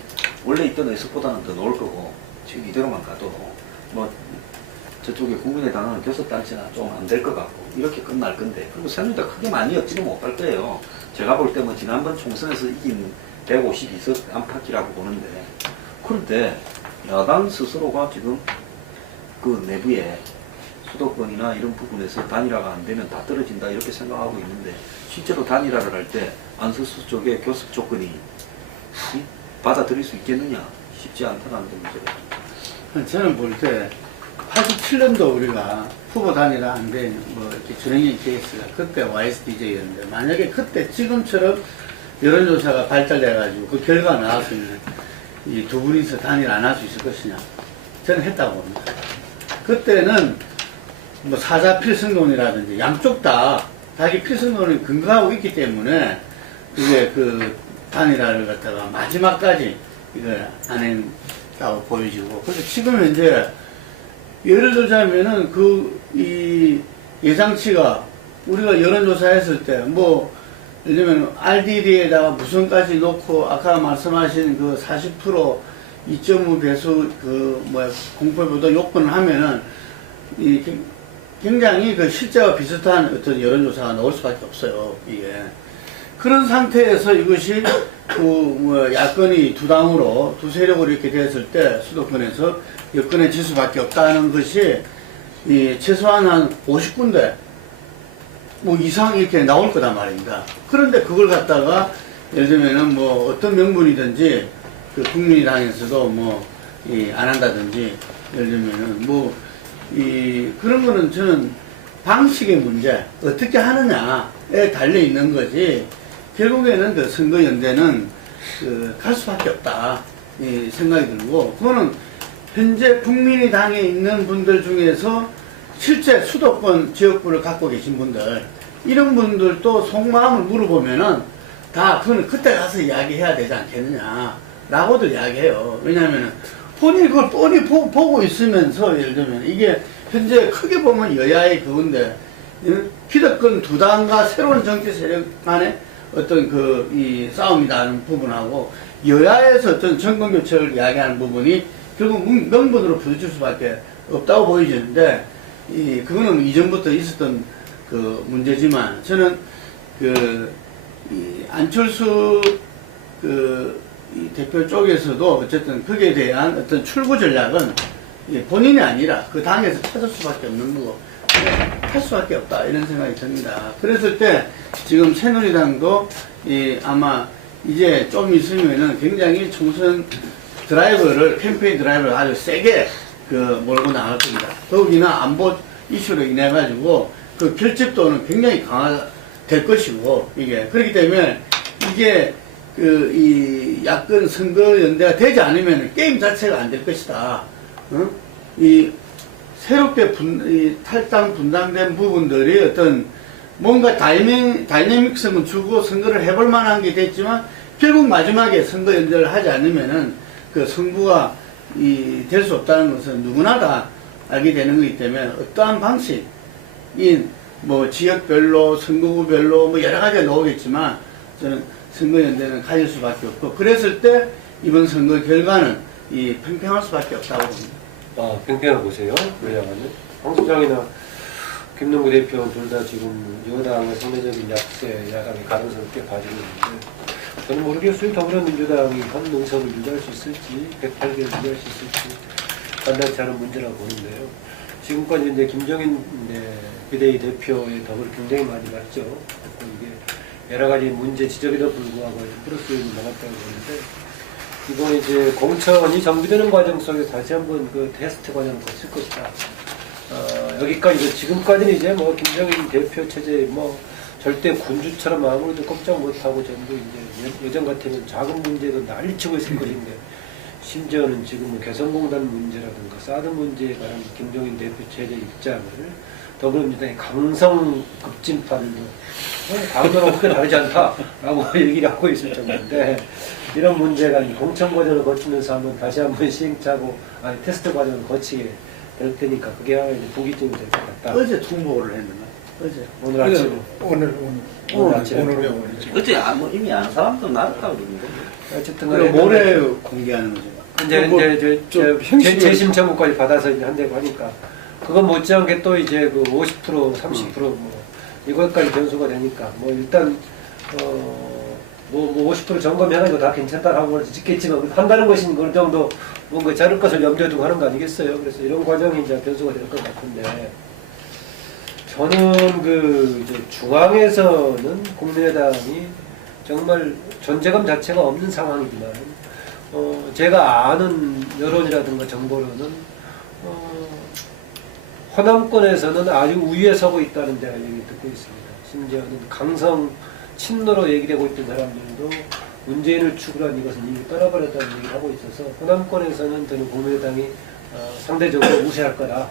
원래 있던 의석보다는 더 나올 거고, 지금 이대로만 가도 뭐 저쪽에 국민의당은 교섭단체나 좀 안 될 것 같고 이렇게 끝날 건데, 그리고 새누리당 크게 많이 얻지는 못할 거예요. 제가 볼 때 뭐 지난번 총선에서 이긴 152석 안팎이라고 보는데, 그런데 야당 스스로가 지금 그 내부에 수도권이나 이런 부분에서 단일화가 안 되면 다 떨어진다 이렇게 생각하고 있는데, 실제로 단일화를 할 때 안철수 쪽의 교섭 조건이 받아들일 수 있겠느냐, 쉽지 않다는 게 문제가. 저는 볼 때 87년도 우리가 후보 단일화 안 된 뭐 이렇게 준행인 케이스가 그때 YSDJ였는데, 만약에 그때 지금처럼 여론조사가 발달돼가지고 그 결과가 나왔으면 이 두 분이서 단일 안 할 수 있을 것이냐, 저는 했다고 봅니다. 그때는 뭐 사자 필승론이라든지 양쪽 다 자기 필승론을 근거하고 있기 때문에 그게 그 단일화를 갖다가 마지막까지 이걸 안 했다고 보여지고, 그래서 지금 현재 예를 들자면은 이 예상치가 우리가 여론조사 했을 때 뭐 예를 들면 RDD에다가 무슨까지 놓고 아까 말씀하신 그 40% 2.5 배수 그 뭐야 공포보다 요건을 하면은 이 굉장히 그 실제와 비슷한 어떤 여론조사가 나올 수밖에 없어요. 이게 그런 상태에서 이것이 그 뭐 야권이 두 당으로 두 세력으로 이렇게 됐을 때 수도권에서 여권의 지수밖에 없다는 것이 이 최소한 한 50군데 뭐 이상 이렇게 나올 거단 말입니다. 그런데 그걸 갖다가 예를 들면은 뭐 어떤 명분이든지 그 국민의당에서도 뭐 안 한다든지, 예를 들면은 뭐 그런 거는 저는 방식의 문제, 어떻게 하느냐에 달려 있는 거지, 결국에는 그 선거연대는 갈 수밖에 없다 이 생각이 들고, 그거는 현재 국민의당에 있는 분들 중에서 실제 수도권 지역구를 갖고 계신 분들, 이런 분들도 속마음을 물어보면은 다 그거는 그때 가서 이야기해야 되지 않겠느냐 라고도 이야기해요. 왜냐하면 본인이 그걸 뻔히 보고 있으면서, 예를 들면 이게 현재 크게 보면 여야의 그건데, 기득권 두 당과 새로운 정치 세력 간에 어떤 그 이 싸움이라는 부분하고 여야에서 어떤 정권 교체를 이야기하는 부분이 결국 명분으로 부딪힐 수밖에 없다고 보여지는데 그거는 이전부터 있었던 그 문제지만 저는 이 안철수 이 대표 쪽에서도 어쨌든 거기에 대한 어떤 출구 전략은 본인이 아니라 그 당에서 찾을 수밖에 없는 거고 할 수밖에 없다 이런 생각이 듭니다. 그랬을 때 지금 새누리당도 아마 이제 좀 있으면은 굉장히 총선 캠페인 드라이브를 아주 세게 몰고 나갈 겁니다. 더욱이나 안보 이슈로 인해 가지고 그 결집도는 굉장히 강화될 것이고 그렇기 때문에 이게 이 야권 선거연대가 되지 않으면 게임 자체가 안 될 것이다. 이 새롭게 탈당 분당된 부분들이 어떤 뭔가 다이내믹성을 주고 선거를 해볼 만한 게 됐지만 결국 마지막에 선거연대를 하지 않으면은 그 승부가 될 수 없다는 것은 누구나 다 알게 되는 거기 때문에 어떠한 방식, 뭐 지역별로, 선거구별로 뭐 여러 가지가 나오겠지만 저는 선거연대는 가질 수밖에 없고 그랬을 때 이번 선거 결과는 팽팽할 수밖에 없다고 봅니다. 아, 팽팽해 보세요. 왜냐하면 황 소장이나 김남국 대표는 둘 다 지금 여당의 상대적인 약세, 야당의 가능성을 꽤 가지고 있는데 저는 모르겠어요. 더불어민주당이 한 농석을 유지할 수 있을지 108개를 유지할 수 있을지 간단치 않은 문제라고 보는데요. 지금까지 이제 김정인 비대위 대표의 덕을 굉장히 많이 봤죠. 이게 여러 가지 문제 지적에도 불구하고 플러스 요인이 많았다고 보는데 이번 이제 공천이 정비되는 과정 속에서 다시 한번 그 테스트 과정을 거칠 것이다. 여기까지 지금까지는 이제 뭐 김정인 대표 체제 뭐 절대 군주처럼 아무래도 꼼짝 못하고 전부 이제 예전 같으면 작은 문제도 난리치고 있을 것인데 심지어는 지금 개성공단 문제라든가 사드 문제에 관한 김정인 대표 체제 입장을 더불어민주당의 강성 급진파들도 강도랑 크게 다르지 않다라고 얘기를 하고 있을 정도인데 이런 문제가 공천 과정을 거치면서 한번 다시 한번 시행착오 테스트 과정을 거치게 될 테니까 그게 하나 이제 분기점이 될 것 같다. 어제 통보를 했는가? 어제. 오늘 아침에. 오늘 아침에. 어째 이미 아는 사람도 나왔다고 그러는데. 어쨌든 그럼 모레 공개하는 거죠. 이제 재심 청구까지 받아서 이제 한다고 하니까 그건 못지않게 또 이제 그 50% 30% 뭐 이것까지 변수가 되니까 뭐 일단 뭐 50% 점검해가지고 다 괜찮다라고 짓겠지만 한다는 것이 어느 정도 뭔가 자를 것을 염두에 두고 하는 거 아니겠어요? 그래서 이런 과정이 이제 변수가 될 것 같은데 저는 이제 중앙에서는 국민의당이 정말 존재감 자체가 없는 상황이지만 제가 아는 여론이라든가 정보로는 호남권에서는 아주 우위에 서고 있다는 제가 얘기 듣고 있습니다. 심지어는 강성 친노로 얘기되고 있던 사람들도 문재인을 추구한 이것은 이미 떠나버렸다는 얘기를 하고 있어서 호남권에서는 저는 국민의당이 상대적으로 우세할 거라라고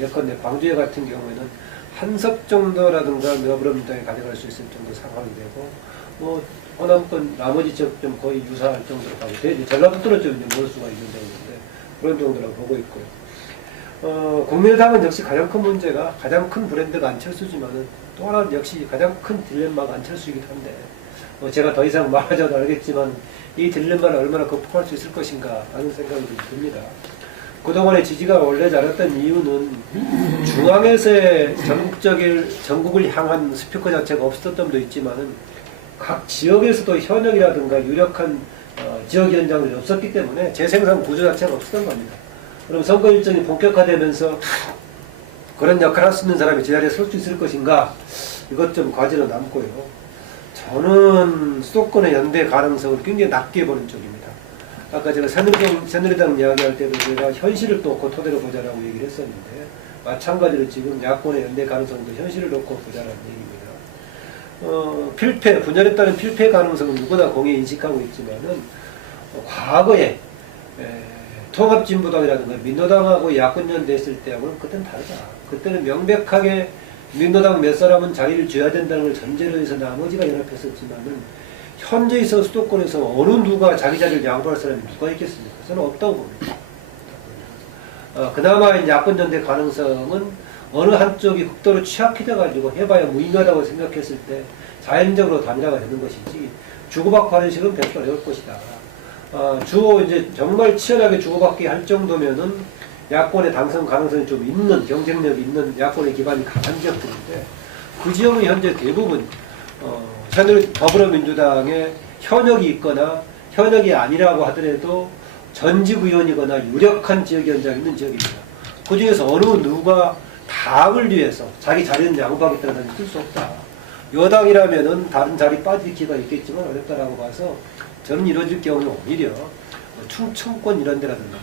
예컨대 광주에 같은 경우에는 한석 정도라든가 더불어민주당이 가져갈 수 있을 정도 상황이 되고 뭐 호남권 나머지 지역 좀 거의 유사할 정도로 가고 전라북도는 좀 모을 수가 있는 정도인데 그런 정도라고 보고 있고요. 국민의당은 역시 가장 큰 문제가 가장 큰 브랜드가 안철수지만은 또 하나 역시 가장 큰 딜레마가 안철수이기도 한데 제가 더 이상 말하자도 알겠지만 이 딜레마를 얼마나 극복할 수 있을 것인가 하는 생각이 좀 듭니다. 그동안의 지지가 원래 잘했던 이유는 중앙에서의 전국을 향한 스피커 자체가 없었던 점도 있지만은 각 지역에서도 현역이라든가 유력한 지역위원장들이 없었기 때문에 재생산 구조 자체가 없었던 겁니다. 그럼 선거 일정이 본격화되면서 그런 역할을 할 수 있는 사람이 제자리에 설 수 있을 것인가 이것 좀 과제로 남고요. 저는 수도권의 연대 가능성을 굉장히 낮게 보는 쪽입니다. 아까 제가 새누리당 이야기할 때도 제가 현실을 놓고 토대로 보자라고 얘기를 했었는데 마찬가지로 지금 야권의 연대 가능성도 현실을 놓고 보자라는 얘기입니다. 분열에 따른 필패 가능성은 누구나 공히 인식하고 있지만은 과거에 통합진보당이라든가 민노당하고 야권 연대했을 때하고는 그때는 다르다. 그때는 명백하게 민노당 몇 사람은 자리를 줘야 된다는 걸 전제로 해서 나머지가 연합했었지만은 현재 있어 수도권에서 어느 누가 자기 자리를 양보할 사람이 누가 있겠습니까? 저는 없다고 봅니다. 그나마 야권 연대 가능성은 어느 한쪽이 극도로 취약해져가지고 해봐야 무의미하다고 생각했을 때 자연적으로 단일화가 되는 것이지 주고받고 하는 식은 별로 어려울 것이다. 주로 이제 정말 치열하게 주고받기 할 정도면은 야권의 당선 가능성이 좀 있는, 경쟁력이 있는 야권의 기반이 강한 지역들인데 그 지역은 현재 대부분 더불어민주당의 현역이 있거나 현역이 아니라고 하더라도 전직 의원이거나 유력한 지역위원장이 있는 지역입니다. 그 중에서 어느 누가 당을 위해서 자기 자리는 양보하겠다는 사람이 있을 수 없다. 여당이라면은 다른 자리 빠질 기회가 있겠지만 어렵다라고 봐서 저는 이루어질 경우는 오히려 충청권 이런 데라든가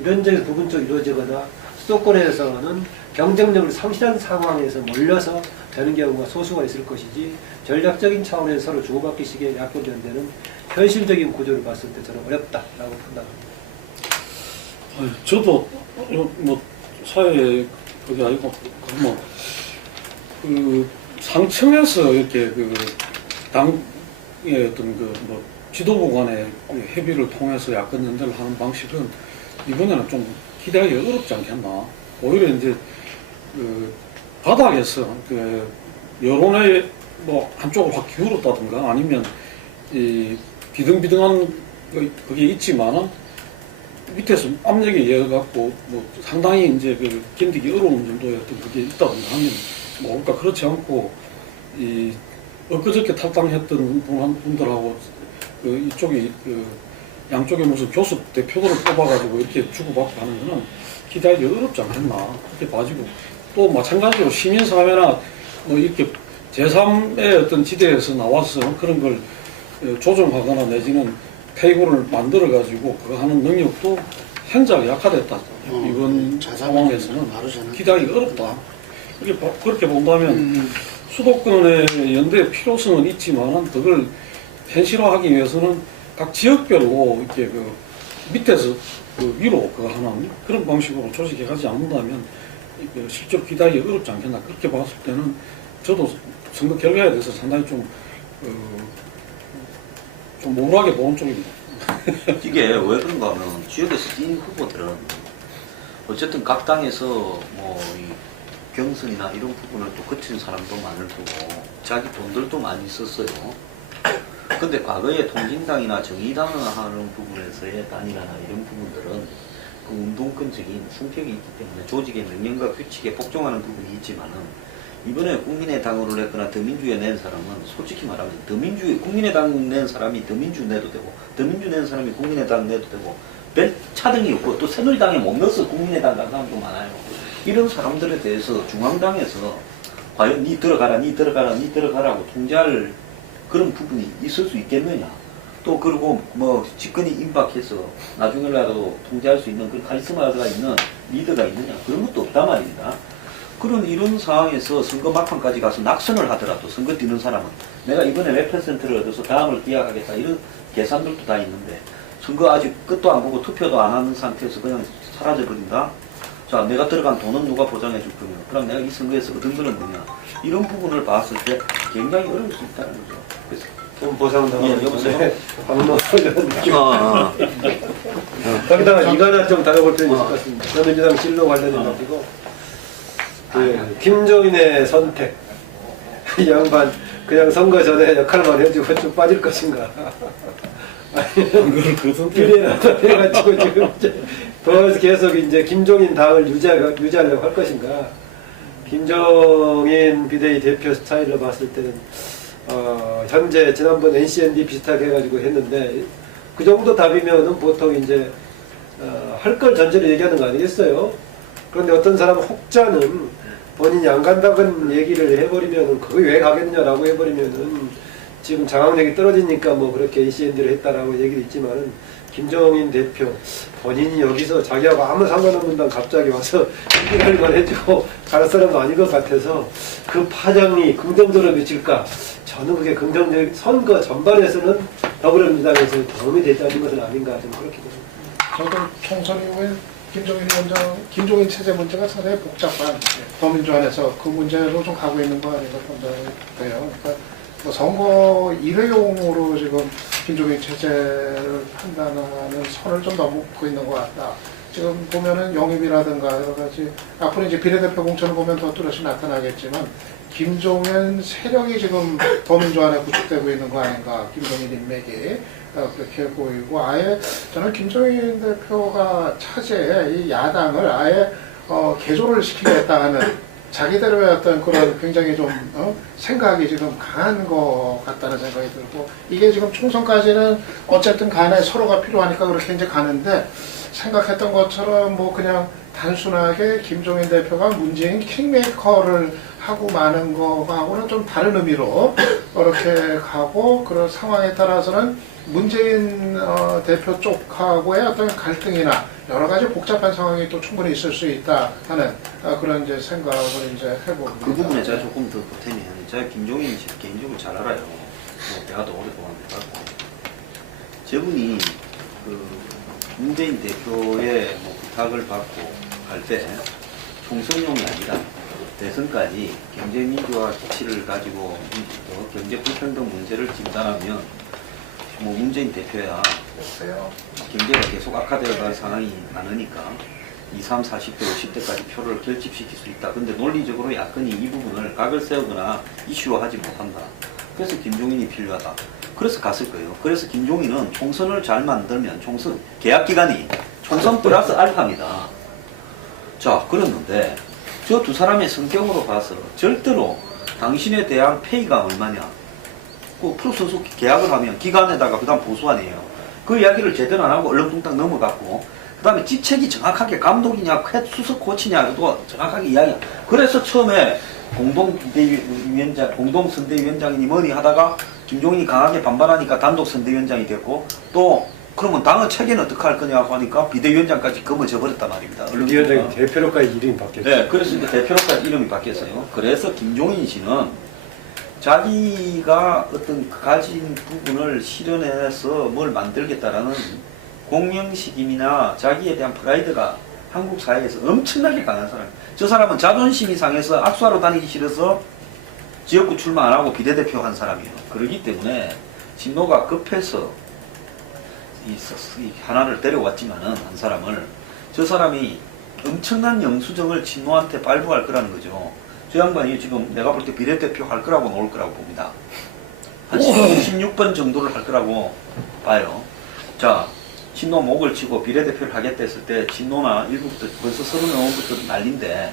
이런 지역에서 부분적으로 이루어지거나 수도권에서는 경쟁력을 상실한 상황에서 몰려서 되는 경우가 소수가 있을 것이지 전략적인 차원에서 서로 주고받기식의 야권 연대는 현실적인 구조를 봤을 때 저는 어렵다라고 판단합니다. 저도 뭐 사회 그게 아니고 그러면 그 상층에서 이렇게 그 당의 어떤 그 뭐 지도부 간의 협의를 통해서 야권 연대를 하는 방식은 이번에는 좀 기대하기 어렵지 않겠나. 오히려 이제 그 바닥에서 그 여론의 뭐 한쪽으로 확 기울었다든가 아니면 이 비등비등한 그게 있지만은 밑에서 압력에 의해 갖고 뭐 상당히 이제 그 견디기 어려운 정도의 어떤 그게 있다든가 하면 모를까. 그렇지 않고 이 엊그저께 탈당했던 분들하고 그 이쪽이 그 양쪽에 무슨 교섭 대표들을 뽑아가지고 이렇게 주고받고 하는 거는 기대하기 어렵지 않겠나 그렇게 봐지고, 또 마찬가지로 시민사회나 뭐 이렇게 제3의 어떤 지대에서 나와서 그런 걸 조정하거나 내지는 페이블을 만들어가지고 그거 하는 능력도 현저하게 약화됐다. 이번 상황에서는 기대하기 어렵다. 그렇게 본다면 수도권의 연대의 필요성은 있지만 그걸 현실화하기 위해서는 각 지역별로 이렇게 그 밑에서 그 위로 그거 하는 그런 방식으로 조직해 가지 않는다면 실제로 기대하기 어렵지 않겠나. 그렇게 봤을 때는 저도 선거 결과에 대해서 상당히 좀 우울하게 보는 쪽입니다. 이게 왜 그런가 하면 지역에서 뛴 후보들은 어쨌든 각 당에서 뭐 이 경선이나 이런 부분을 또 거친 사람도 많을 테고 자기 돈들도 많이 썼어요. 근데 과거에 통진당이나 정의당을 하는 부분에서의 단일화나 이런 부분들은 그 운동권적인 성격이 있기 때문에 조직의 명령과 규칙에 복종하는 부분이 있지만은 이번에 국민의당으로 냈거나 더민주에 낸 사람은 솔직히 말하면 국민의당 낸 사람이 더민주 내도 되고 더민주 낸 사람이 국민의당 내도 되고 별 차등이 없고 또 새누리당에 못 넣어서 국민의당 간 사람도 많아요. 이런 사람들에 대해서 중앙당에서 과연 니 들어가라고 통제할 그런 부분이 있을 수 있겠느냐. 또 그리고 뭐 집권이 임박해서 나중에라도 통제할 수 있는 그런 카리스마가 있는 리더가 있느냐. 그런 것도 없단 말입니다. 이런 상황에서 선거 막판까지 가서 낙선을 하더라도 선거 뛰는 사람은 내가 이번에 몇 퍼센트를 얻어서 다음을 기약하겠다 이런 계산들도 다 있는데 선거 아직 끝도 안 보고 투표도 안 하는 상태에서 그냥 사라져버린다. 자, 내가 들어간 돈은 누가 보장해 줄 거냐. 그럼 내가 이 선거에서 얻은 거는 뭐냐. 이런 부분을 봤을 때 굉장히 어려울 수 있다는 거죠. 그래서 돈 보상도 예, 여보세요? 방금 이런 느낌. 거기다가 이거 하나 좀 다뤄볼 필요 있을 것 같습니다. 더민주당 진로 관련해 가지고 김종인의 선택. 이 양반 그냥 선거 전에 역할만 해주고 좀 빠질 것인가. 비례라도 해가지고 지금 이제 더 계속 이제 김종인 당을 유지하려고 할 것인가. 김종인 비대위 대표 스타일로 봤을 때는 현재 지난번 NCND 비슷하게 해가지고 했는데 그 정도 답이면은 보통 이제 할 걸 전제로 얘기하는 거 아니겠어요? 그런데 어떤 사람은 혹자는 본인이 안 간다는 얘기를 해버리면은 그게 왜 가겠냐라고 해버리면은 지금 장악력이 떨어지니까 뭐 그렇게 NCND를 했다라고 얘기도 있지만은 김종인 대표 본인이 여기서 자기하고 아무 상관없는 당 갑자기 와서 얘기할만 해주고 갈 사람은 아닌 것 같아서 그 파장이 긍정적으로 미칠까? 저는 그게 긍정적 선거 전반에서는 더불어민주당에서 도움이 되지 않는 것은 아닌가 좀 그렇게 됩니다. 저도 총선 이후에 김종인 체제 문제가 상당히 복잡한 더민주 안에서 그 문제로 좀 가고 있는 거 아닌가 판단돼요. 그러니까 뭐 선거 일회용으로 지금 김종인 체제를 판단하는 선을 좀 넘고 있는 것 같다. 지금 보면은 영입이라든가 여러 가지 앞으로 이제 비례대표 공천을 보면 더 뚜렷이 나타나겠지만 김종인 세력이 지금 더민주 안에 구축되고 있는 거 아닌가, 김종인 인맥이 그렇게 보이고, 아예 저는 김종인 대표가 차제에 이 야당을 아예 개조를 시키겠다 하는 자기들의 어떤 그런 굉장히 좀 생각이 지금 강한 것 같다는 생각이 들고, 이게 지금 총선까지는 어쨌든 간에 서로가 필요하니까 그렇게 이제 가는데, 생각했던 것처럼 뭐 그냥 단순하게 김종인 대표가 문재인 킹메이커를 하고 마는 거하고는 좀 다른 의미로 그렇게 가고, 그런 상황에 따라서는 문재인 대표 쪽하고의 어떤 갈등이나 여러 가지 복잡한 상황이 또 충분히 있을 수 있다 하는 그런 이제 생각을 이제 해봅니다. 그 부분에 제가 조금 더 보태면, 제가 김종인 씨 개인적으로 잘 알아요. 뭐 대화도 오랫동안 해봤고, 저분이 그 문재인 대표의 뭐 부탁을 받고 갈 때 총선용이 아니라 대선까지 경제민주화 가치를 가지고 경제 불평등 문제를 진단하면 뭐 문재인 대표야 경제가 계속 악화되어 갈 상황이 많으니까 20, 30, 40대, 50대까지 표를 결집시킬 수 있다. 근데 논리적으로 야권이 이 부분을 각을 세우거나 이슈화하지 못한다. 그래서 김종인이 필요하다. 그래서 갔을 거예요. 그래서 김종인은 총선을 잘 만들면 총선 계약기간이 총선 플러스 알파입니다. 자, 그랬는데 저 두 사람의 성격으로 봐서 절대로 당신에 대한 페이가 얼마냐, 그 프로선수 계약을 하면 기간에다가 그 다음 보수하네요. 그 이야기를 제대로 안 하고 얼렁뚱땅 넘어갔고, 그 다음에 직책이 정확하게 감독이냐 수석 코치냐도 정확하게 이야기. 그래서 처음에 공동선대위원장이니 뭐니 하다가 김종인이 강하게 반발하니까 단독 선대위원장이 됐고, 또 그러면 당의 체계는 어떻게 할 거냐고 하니까 비대위원장까지 검어져 버렸단 말입니다. 비대위원장이 대표로까지 이름이 바뀌었죠. 네, 그래서 이제 대표로까지 이름이 바뀌었어요. 그래서 김종인 씨는 자기가 어떤 가진 부분을 실현해서 뭘 만들겠다라는 공명식임이나 자기에 대한 프라이드가 한국 사회에서 엄청나게 강한 사람이에요. 저 사람은 자존심이 상해서 악수하러 다니기 싫어서 지역구 출마 안 하고 비례대표 한 사람이에요. 그러기 때문에 진노가 급해서 이 하나를 데려왔지만은 한 사람을, 저 사람이 엄청난 영수증을 진노한테 발부할 거라는 거죠. 저 양반이 지금 내가 볼 때 비례대표 할 거라고 나올 거라고 봅니다. 한 16번 정도를 할 거라고 봐요. 자, 진노 목을 치고 비례대표를 하겠다 했을 때 진노나 일부부터 벌써 30명부터 난린데,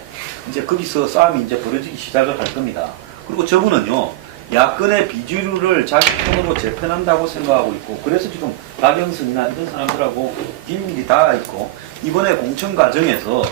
이제 거기서 싸움이 이제 벌어지기 시작을 할 겁니다. 그리고 저분은요, 야권의 비주류를 자기 편으로 재편한다고 생각하고 있고, 그래서 지금 박영선이나 이런 사람들하고 비밀이 다 있고, 이번에 공천 과정에서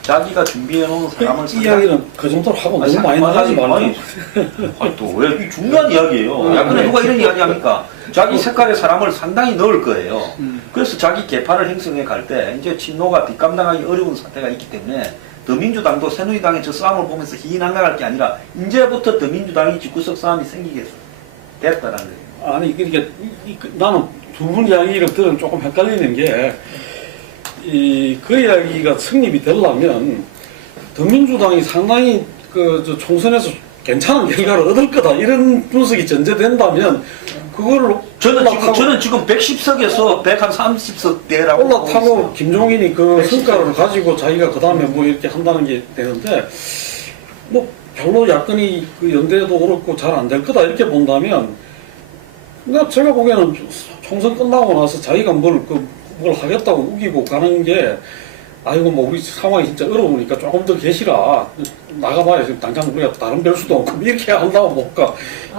자기가 준비해놓은 사람을 이 이야기는 그 정도로 하고 너무 많이 나가지 말고. 아니 또 왜? 이 중요한 이야기예요. 야권에 누가 이런 이야기 합니까? 자기 색깔의 사람을 상당히 넣을 거예요. 그래서 자기 개파를 형성해 갈 때 이제 친노가 뒷감당하기 어려운 사태가 있기 때문에 더민주당도 새누리당의 저 싸움을 보면서 희낙낙할 게 아니라 이제부터 더민주당이 집구석 싸움이 생기게 됐다라는 거예요. 아니 그러니까 나는 두 분 이야기를 들으면 조금 헷갈리는 게, 그 이야기가 성립이 되려면 더민주당이 상당히 저 총선에서 괜찮은 결과를 얻을 거다 이런 분석이 전제된다면 그거를 저는 지금 110석에서 130석 대라고 올라타고 김종인이 그 성과를 가지고 자기가 그 다음에 뭐 이렇게 한다는 게 되는데, 뭐 별로 야권이 그 연대도 그렇고 잘 안 될 거다 이렇게 본다면, 그러니까 제가 보기에는 총선 끝나고 나서 자기가 뭘 하겠다고 우기고 가는 게, 아이고 뭐 우리 상황이 진짜 어려우니까 조금 더 계시라, 나가봐야 지금 당장 우리가 다른 별수도 없고 이렇게 한다고 볼까.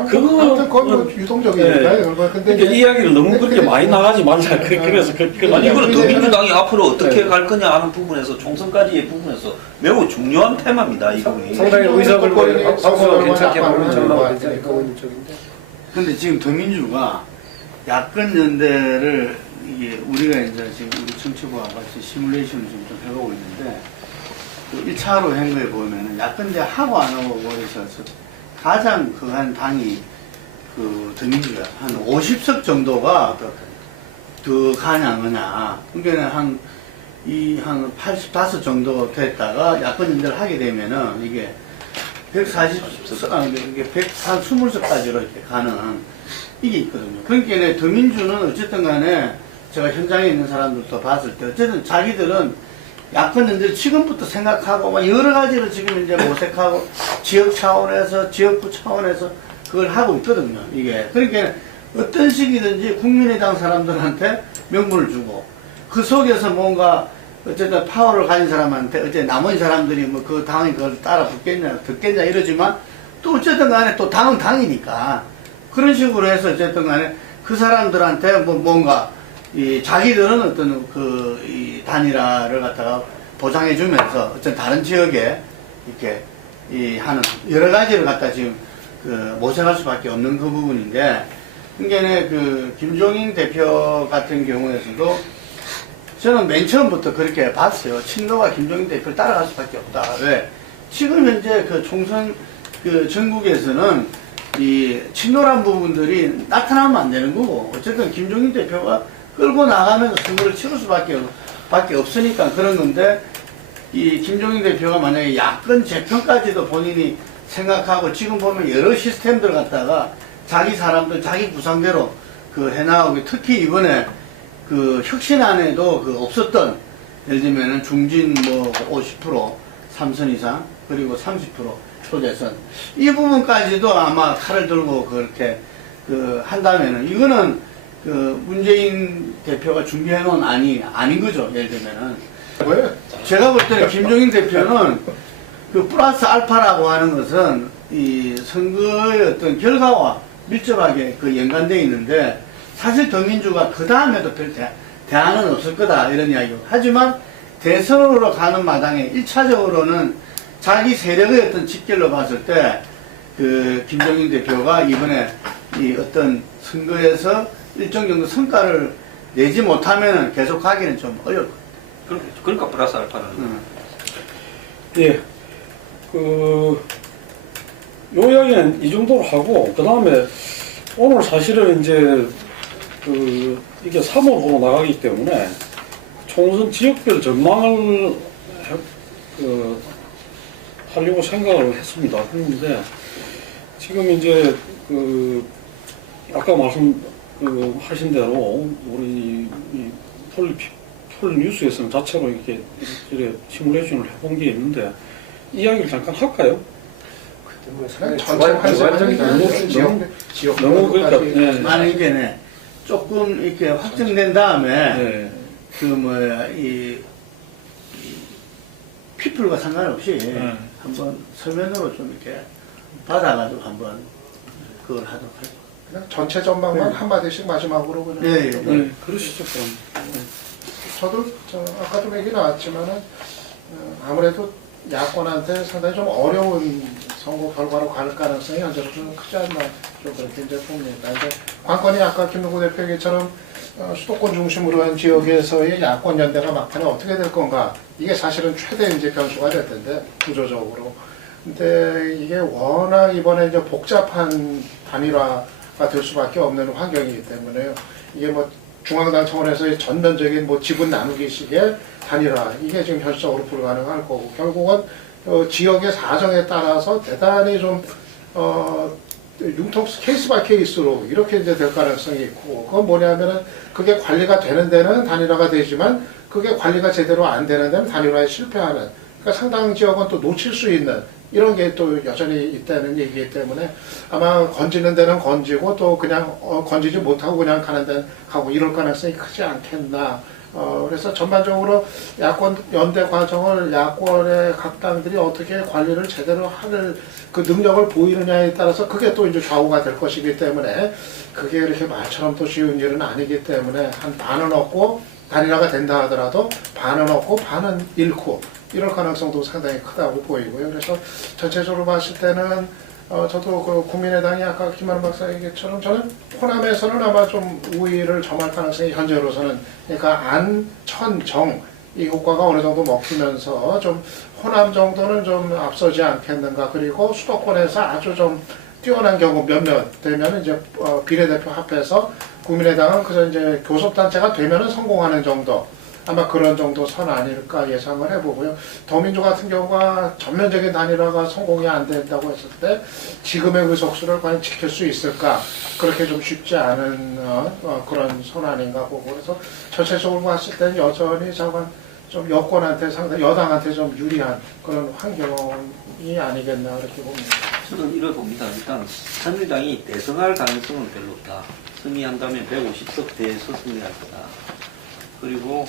그거는 거의 뭐 유동적이니까요. 근데 그러니까 이 이야기를 너무 그렇게 많이 나가지 말자. 그래서 아니 이거는 더민주당이 앞으로 어떻게 갈 거냐 하는 부분에서, 총선까지의 부분에서 매우 중요한 테마입니다. 이 부분이. 상당히 의석을 방송을 괜찮게 보는 전망 쪽인데. 근데 지금 더민주가 야권 연대를, 이게 우리가 이제 지금 우리 정치부와 같이 시뮬레이션을 지금 좀 해보고 있는데, 그 1차로 한 거에 보면은 야권제 하고 안 하고 모르셔서 가장 그한 당이 그 더민주야. 한 50석 정도가 더 가냐 안 가냐. 그러니까 한 85 정도 됐다가 야권 연대를 하게 되면은 이게 140석, 이게 120석까지로 이렇게 가는 이게 있거든요. 그러니까 더민주는 어쨌든 간에 제가 현장에 있는 사람들도 봤을 때 어쨌든 자기들은 야권인들 지금부터 생각하고 막 여러 가지로 지금 이제 모색하고 지역 차원에서 지역구 차원에서 그걸 하고 있거든요. 이게 그러니까 어떤 식이든지 국민의당 사람들한테 명분을 주고 그 속에서 뭔가 어쨌든 파워를 가진 사람한테 어째 나머지 사람들이 뭐 그 당이 그걸 따라 붙겠냐 듣겠냐 이러지만 또 어쨌든 간에 또 당은 당이니까 그런 식으로 해서 어쨌든 간에 그 사람들한테 뭐 뭔가 이 자기들은 어떤 그 이 단일화를 갖다가 보장해 주면서 어쨌든 다른 지역에 이렇게 이 하는 여러 가지를 갖다 지금 그 모색할 수밖에 없는 그 부분인데 그러니까 그 김종인 대표 같은 경우에서도 저는 맨 처음부터 그렇게 봤어요. 친노가 김종인 대표를 따라갈 수밖에 없다. 왜? 지금 현재 그 총선 그 전국에서는 이 친노란 부분들이 나타나면 안 되는 거고 어쨌든 김종인 대표가 끌고 나가면서 선거를 치를 수밖에 없으니까 그런 건데 이 김종인 대표가 만약에 야권 재편까지도 본인이 생각하고 지금 보면 여러 시스템들 갖다가 자기 사람들 자기 구상대로 그 해나가고 특히 이번에 그 혁신안에도 그 없었던 예를 들면은 중진 뭐 50% 3선 이상 그리고 30% 초대선 이 부분까지도 아마 칼을 들고 그렇게 그 한다면은 이거는 그 문재인 대표가 준비해 놓은 안이 아닌 거죠. 예를 들면은 왜? 제가 볼 때는 김종인 대표는 그 플러스 알파라고 하는 것은 이 선거의 어떤 결과와 밀접하게 그 연관되어 있는데 사실 더민주가 그 다음에도 별 대안은 없을 거다 이런 이야기고 하지만 대선으로 가는 마당에 1차적으로는 자기 세력의 어떤 직결로 봤을 때 그 김종인 대표가 이번에 이 어떤 선거에서 일정 정도 성과를 내지 못하면 계속 가기는 좀 어려울 것 같아요. 그러니까 플러스 알파는. 예. 요 이야기는 이 정도로 하고, 그 다음에 오늘 사실은 이제, 이게 3월로 나가기 때문에 총선 지역별 전망을 하려고 생각을 했습니다. 그런데 지금 이제, 아까 하신 대로 우리 폴 뉴스에서는 자체로 이렇게 시뮬레이션을 해본 게 있는데, 이야기를 잠깐 할까요? 뭐 전체 환경이 지역 너무 그러니까 네. 만약 이게 조금 이렇게 확정된 다음에 네. 그 뭐야 이 피플과 상관없이 네. 한번 서면으로 좀 이렇게 받아가지고 한번 그걸 하도록 할게요. 그냥 전체 전망만 네. 한마디씩 마지막으로 그냥. 네, 네, 그러시죠, 그럼. 저도 아까 좀 얘기 나왔지만은 아무래도 야권한테 상당히 좀 어려운 선거 결과로 갈 가능성이 현재로 좀 크지 않나 좀 그렇게 이제 봅니다. 이제 관건이 아까 김동구 대표 얘기처럼 수도권 중심으로 한 지역에서의 야권 연대가 막판에 어떻게 될 건가 이게 사실은 최대 이제 변수가 될 텐데 구조적으로. 근데 이게 워낙 이번에 이제 복잡한 단일화가 될 수밖에 없는 환경이기 때문에요. 이게 뭐 중앙당 차원에서의 전면적인 뭐 지분 나누기식의 단일화 이게 지금 현실적으로 불가능할 거고 결국은 지역의 사정에 따라서 대단히 좀 융통스 케이스 바이 케이스로 이렇게 이제 될 가능성이 있고 그건 뭐냐면은 그게 관리가 되는 데는 단일화가 되지만 그게 관리가 제대로 안 되는 데는 단일화에 실패하는 그러니까 상당 지역은 또 놓칠 수 있는 이런 게 또 여전히 있다는 얘기이기 때문에 아마 건지는 데는 건지고 또 그냥 건지지 못하고 그냥 가는 데는 가고 이럴 가능성이 크지 않겠나. 그래서 전반적으로 야권 연대 과정을 야권의 각 당들이 어떻게 관리를 제대로 하는 그 능력을 보이느냐에 따라서 그게 또 이제 좌우가 될 것이기 때문에 그게 이렇게 말처럼 또 쉬운 일은 아니기 때문에 한 반은 얻고 단일화가 된다 하더라도 반은 얻고 반은 잃고 이럴 가능성도 상당히 크다고 보이고요. 그래서 전체적으로 봤을 때는 저도 그 국민의당이 아까 김만우 박사 얘기처럼 저는 호남에서는 아마 좀 우위를 점할 가능성이 현재로서는 그러니까 안, 천, 정 이 효과가 어느 정도 먹히면서 좀 호남 정도는 좀 앞서지 않겠는가. 그리고 수도권에서 아주 좀 뛰어난 경우 몇몇 되면 이제 비례대표 합해서 국민의당은 그저 이제 교섭단체가 되면은 성공하는 정도. 아마 그런 정도 선 아닐까 예상을 해보고요. 더민주 같은 경우가 전면적인 단일화가 성공이 안 된다고 했을 때 지금의 의석수를 과연 지킬 수 있을까? 그렇게 좀 쉽지 않은 그런 선 아닌가 보고, 그래서 전체적으로 봤을 때는 여전히 좀 여권한테 상당히 여당한테 좀 유리한 그런 환경이 아니겠나 그렇게 봅니다. 저는 이걸 봅니다. 일단 새누리당이 대승할 가능성은 별로 없다. 승리한다면 150석대에서 승리할 거다. 그리고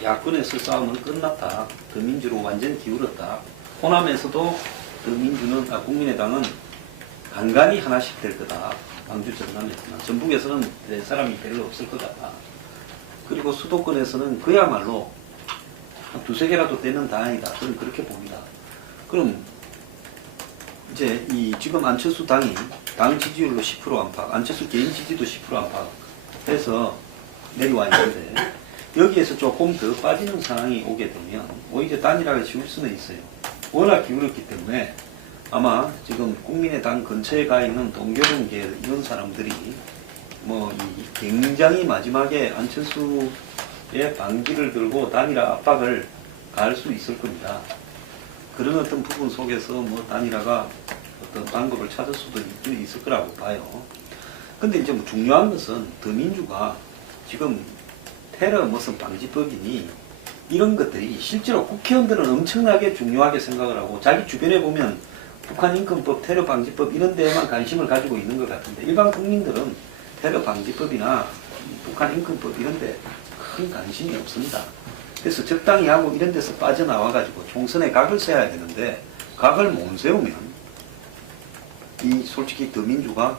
야권에서 싸움은 끝났다. 더민주로 완전히 기울었다. 호남에서도 국민의당은 간간히 하나씩 될 거다. 광주 전남에서는. 전북에서는 될 사람이 별로 없을 것 같다. 그리고 수도권에서는 그야말로 한 두세 개라도 되는 다행이다. 저는 그렇게 봅니다. 그럼 이제 지금 안철수 당이 당 지지율로 10% 안팎, 안철수 개인 지지도 10% 안팎 해서 내려와 있는데 여기에서 조금 더 빠지는 상황이 오게 되면 오히려 단일화가 쉬울 수는 있어요. 워낙 기울었기 때문에 아마 지금 국민의당 근처에 가 있는 동교동계 이런 사람들이 굉장히 마지막에 안철수의 반기를 들고 단일화 압박을 가할 수 있을 겁니다. 그런 어떤 부분 속에서 단일화가 어떤 방법을 찾을 수도 있을 거라고 봐요. 근데 이제 중요한 것은 더민주가 지금 테러 무슨 방지법이니 이런 것들이 실제로 국회의원들은 엄청나게 중요하게 생각을 하고 자기 주변에 보면 북한인권법, 테러 방지법 이런 데에만 관심을 가지고 있는 것 같은데 일반 국민들은 테러 방지법이나 북한인권법 이런 데 큰 관심이 없습니다. 그래서 적당히 하고 이런 데서 빠져나와가지고 총선에 각을 세워야 되는데 각을 못 세우면 솔직히 더민주가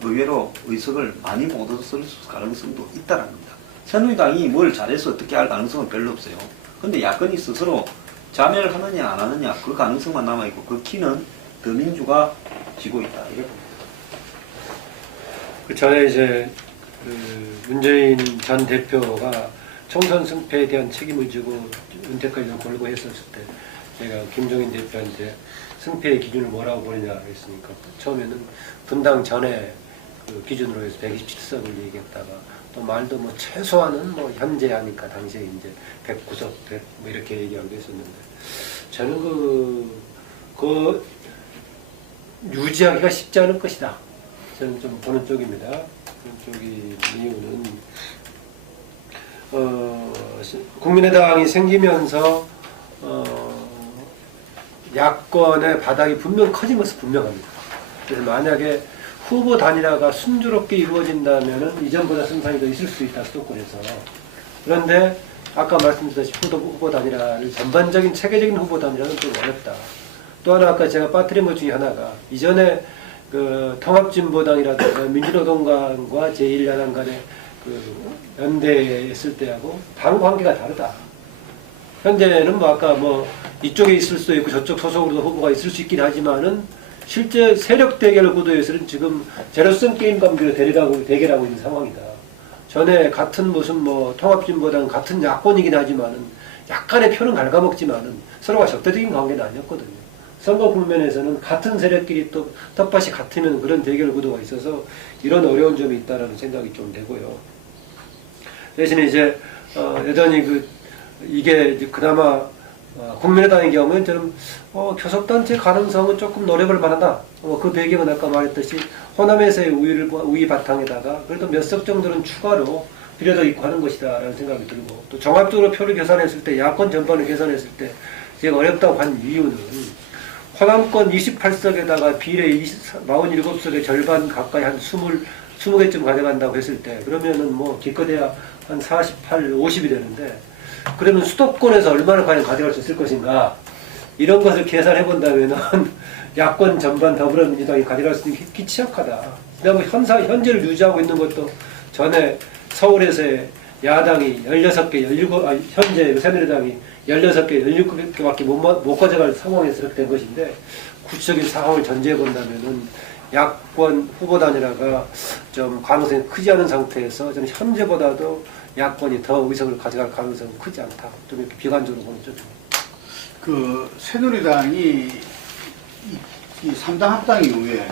의외로 의석을 많이 못 얻을 가능성도 있다는 겁니다. 새누리당이 뭘 잘해서 어떻게 할 가능성은 별로 없어요. 근데 야권이 스스로 자멸을 하느냐 안 하느냐 그 가능성만 남아있고 그 키는 더민주가 지고 있다. 이렇게 봅니다. 그 전에 이제 문재인 전 대표가 총선 승패에 대한 책임을 지고 은퇴까지 걸고 했었을 때 제가 김종인 대표한테 승패의 기준을 뭐라고 보느냐 했으니까 처음에는 분당 전에 그 기준으로 해서 127석을 얘기했다가 또 말도 최소한은 현재 하니까 당시에 이제 109석 100 이렇게 얘기하고 했었는데 저는 그 유지하기가 쉽지 않을 것이다. 저는 좀 보는 쪽입니다. 그런 쪽이 이유는 국민의당이 생기면서 야권의 바닥이 분명 커진 것은 분명합니다. 그래서 만약에 후보 단일화가 순조롭게 이루어진다면 이전보다 승산이 더 있을 수 있다, 수도권에서. 그런데 아까 말씀드렸다시피 후보 단일화를 전반적인 체계적인 후보 단일화는 좀 어렵다. 또 하나 아까 제가 빠뜨린 것 중에 하나가 이전에 그 통합진보당이라든가 민주노동당과 제1야당 간의 그 연대했을 때하고 당 관계가 다르다. 현재는 아까 이쪽에 있을 수도 있고 저쪽 소속으로도 후보가 있을 수 있긴 하지만은 실제 세력 대결 구도에서는 지금 제로섬 게임 관계로 대결하고 있는 상황이다. 전에 같은 통합진보당 같은 야권이긴 하지만은 약간의 표는 갉아먹지만은 서로가 적대적인 관계는 아니었거든요. 선거 국면에서는 같은 세력끼리 또 텃밭이 같으면 그런 대결 구도가 있어서 이런 어려운 점이 있다라는 생각이 좀 되고요. 대신에 이제 여전히 이게 이제 그나마 국민의당의 경우는 저는 교섭단체 가능성은 조금 노려볼 만하다. 그 배경은 아까 말했듯이 호남에서의 우위 바탕에다가 그래도 몇 석 정도는 추가로 필요도 있고 하는 것이다 라는 생각이 들고 또 종합적으로 표를 계산했을 때 야권 전반을 계산했을 때 제가 어렵다고 한 이유는 호남권 28석에다가 비례 47석의 절반 가까이 한 20개쯤 가져간다고 했을 때 그러면은 기껏해야 한 48, 50이 되는데 그러면 수도권에서 얼마나 과연 가져갈 수 있을 것인가 이런 것을 계산해 본다면은 야권 전반 더불어민주당이 가져갈 수 있는 게 취약하다. 그다음에 현재를 유지하고 있는 것도 전에 서울에서의 야당이 16개, 현재 새누리당이 16개, 17개밖에 못 가져갈 상황에서 그렇게 된 것인데 구체적인 상황을 전제해 본다면은 야권 후보 단일화가 좀 가능성이 크지 않은 상태에서 저는 현재보다도 야권이 더 의석을 가져갈 가능성은 크지 않다. 좀 이렇게 비관적으로 보는 쪽입니다. 새누리당이 이 3당 합당 이후에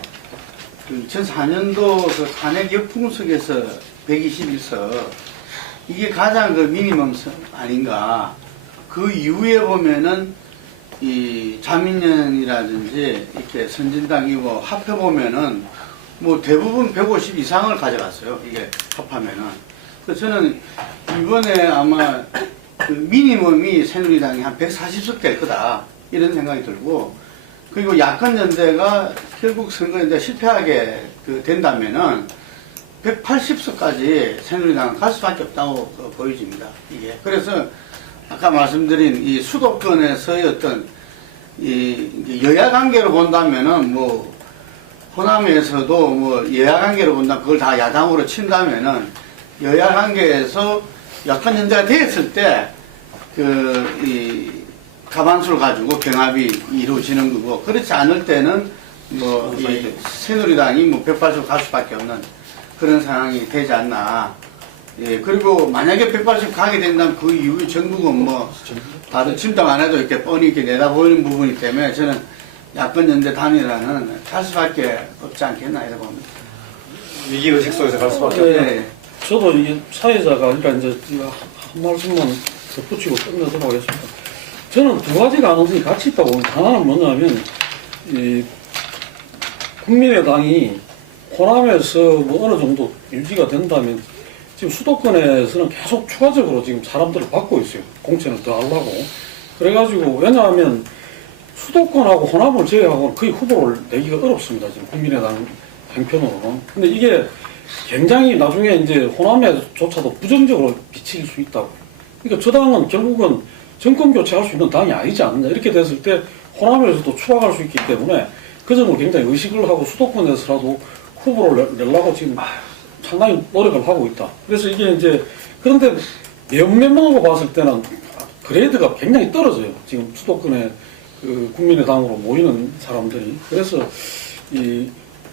2004년도 탄핵 역풍 속에서 121석 이게 가장 그 미니멈 아닌가. 그 이후에 보면은 이 자민련이라든지 이렇게 선진당이고 합해보면은 뭐 대부분 150 이상을 가져갔어요. 이게 합하면은. 그래서 저는 이번에 아마 그 미니멈이 새누리당이 한 140석 될 거다. 이런 생각이 들고, 그리고 야권연대가 결국 선거에 이제 실패하게 된다면은 180석까지 새누리당은 갈 수밖에 없다고 보여집니다. 이게. 그래서 아까 말씀드린 이 수도권에서의 어떤 이 여야 관계로 본다면은 뭐 호남에서도 뭐 여야 관계로 본다면 그걸 다 야당으로 친다면은 여야 관계에서 야권연대가 됐을 때 이 가반수를 가지고 경합이 이루어지는 거고, 그렇지 않을 때는 뭐 이 새누리당이 뭐 180석 갈 수밖에 없는 그런 상황이 되지 않나. 예, 그리고 만약에 180 가게 된다면 그 이후에 전국은 뭐 다들 침당 안 해도 이렇게 뻔히 이렇게 내다보이는 부분이기 때문에 저는 야권연대 단일화는 갈 수밖에 없지 않겠나 이렇게 봅니다. 위기의식 속에서 갈 수밖에 네. 없다. 네. 저도 이게 사회자가, 그러니까 이제 한 말씀만 덧붙이고 끝내도록 하겠습니다. 저는 두 가지 가능성이 같이 있다고 봅니다. 하나는 뭐냐면, 이 국민의당이 호남에서 뭐 어느 정도 유지가 된다면 지금 수도권에서는 계속 추가적으로 지금 사람들을 받고 있어요. 공천을 더 하려고. 그래가지고, 왜냐하면 수도권하고 호남을 제외하고는 거의 후보를 내기가 어렵습니다. 지금 국민의당 행편으로는. 근데 이게 굉장히 나중에 이제 호남에조차도 부정적으로 비칠 수 있다고. 그러니까 저 당은 결국은 정권 교체할 수 있는 당이 아니지 않느냐. 이렇게 됐을 때 호남에서도 추락할 수 있기 때문에 그 점을 굉장히 의식을 하고 수도권에서라도 후보를 내려고 지금 상당히 노력을 하고 있다. 그래서 이게 이제, 그런데 몇몇하고 봤을 때는 그레이드가 굉장히 떨어져요. 지금 수도권에 그 국민의당으로 모이는 사람들이. 그래서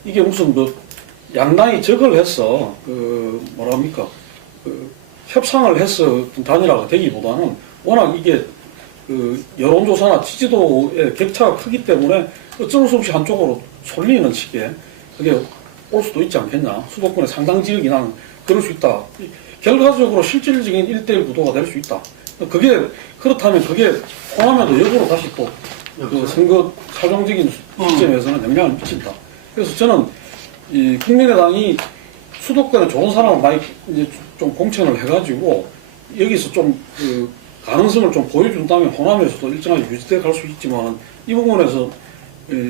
이게 무슨 뭐 양당이 적을 해서 뭐랍니까, 협상을 해서 단일화가 되기보다는 워낙 이게 여론조사나 지지도의 격차가 크기 때문에 어쩔 수 없이 한쪽으로 쏠리는 식의 그게 올 수도 있지 않겠냐. 수도권의 상당 지역이 나는 그럴 수 있다. 결과적으로 실질적인 1대1 구도가 될 수 있다. 그렇다면 그게 호남에도 역으로 다시 또 그 선거 사정적인 시점에서는 영향을 미친다. 그래서 저는 이 국민의당이 수도권에 좋은 사람을 많이 이제 좀 공천을 해가지고 여기서 좀 그 가능성을 좀 보여준다면 호남에서도 일정하게 유지돼 갈 수 있지만 이 부분에서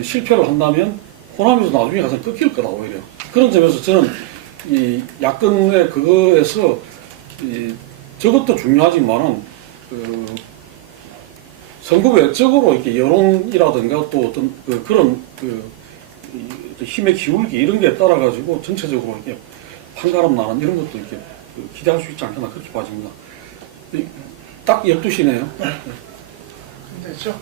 실패를 한다면 호남에서 나중에 가서 꺾일 거다 오히려. 그런 점에서 저는 이 야권의 그거에서 저것도 중요하지만은 선거 외적으로 이렇게 여론이라든가 또 어떤 그런 힘의 기울기 이런 게 따라 가지고 전체적으로 이렇게 판가름 나는 이런 것도 이렇게 기대할 수 있지 않겠나 그렇게 봐집니다. 딱 12시네요. 됐죠?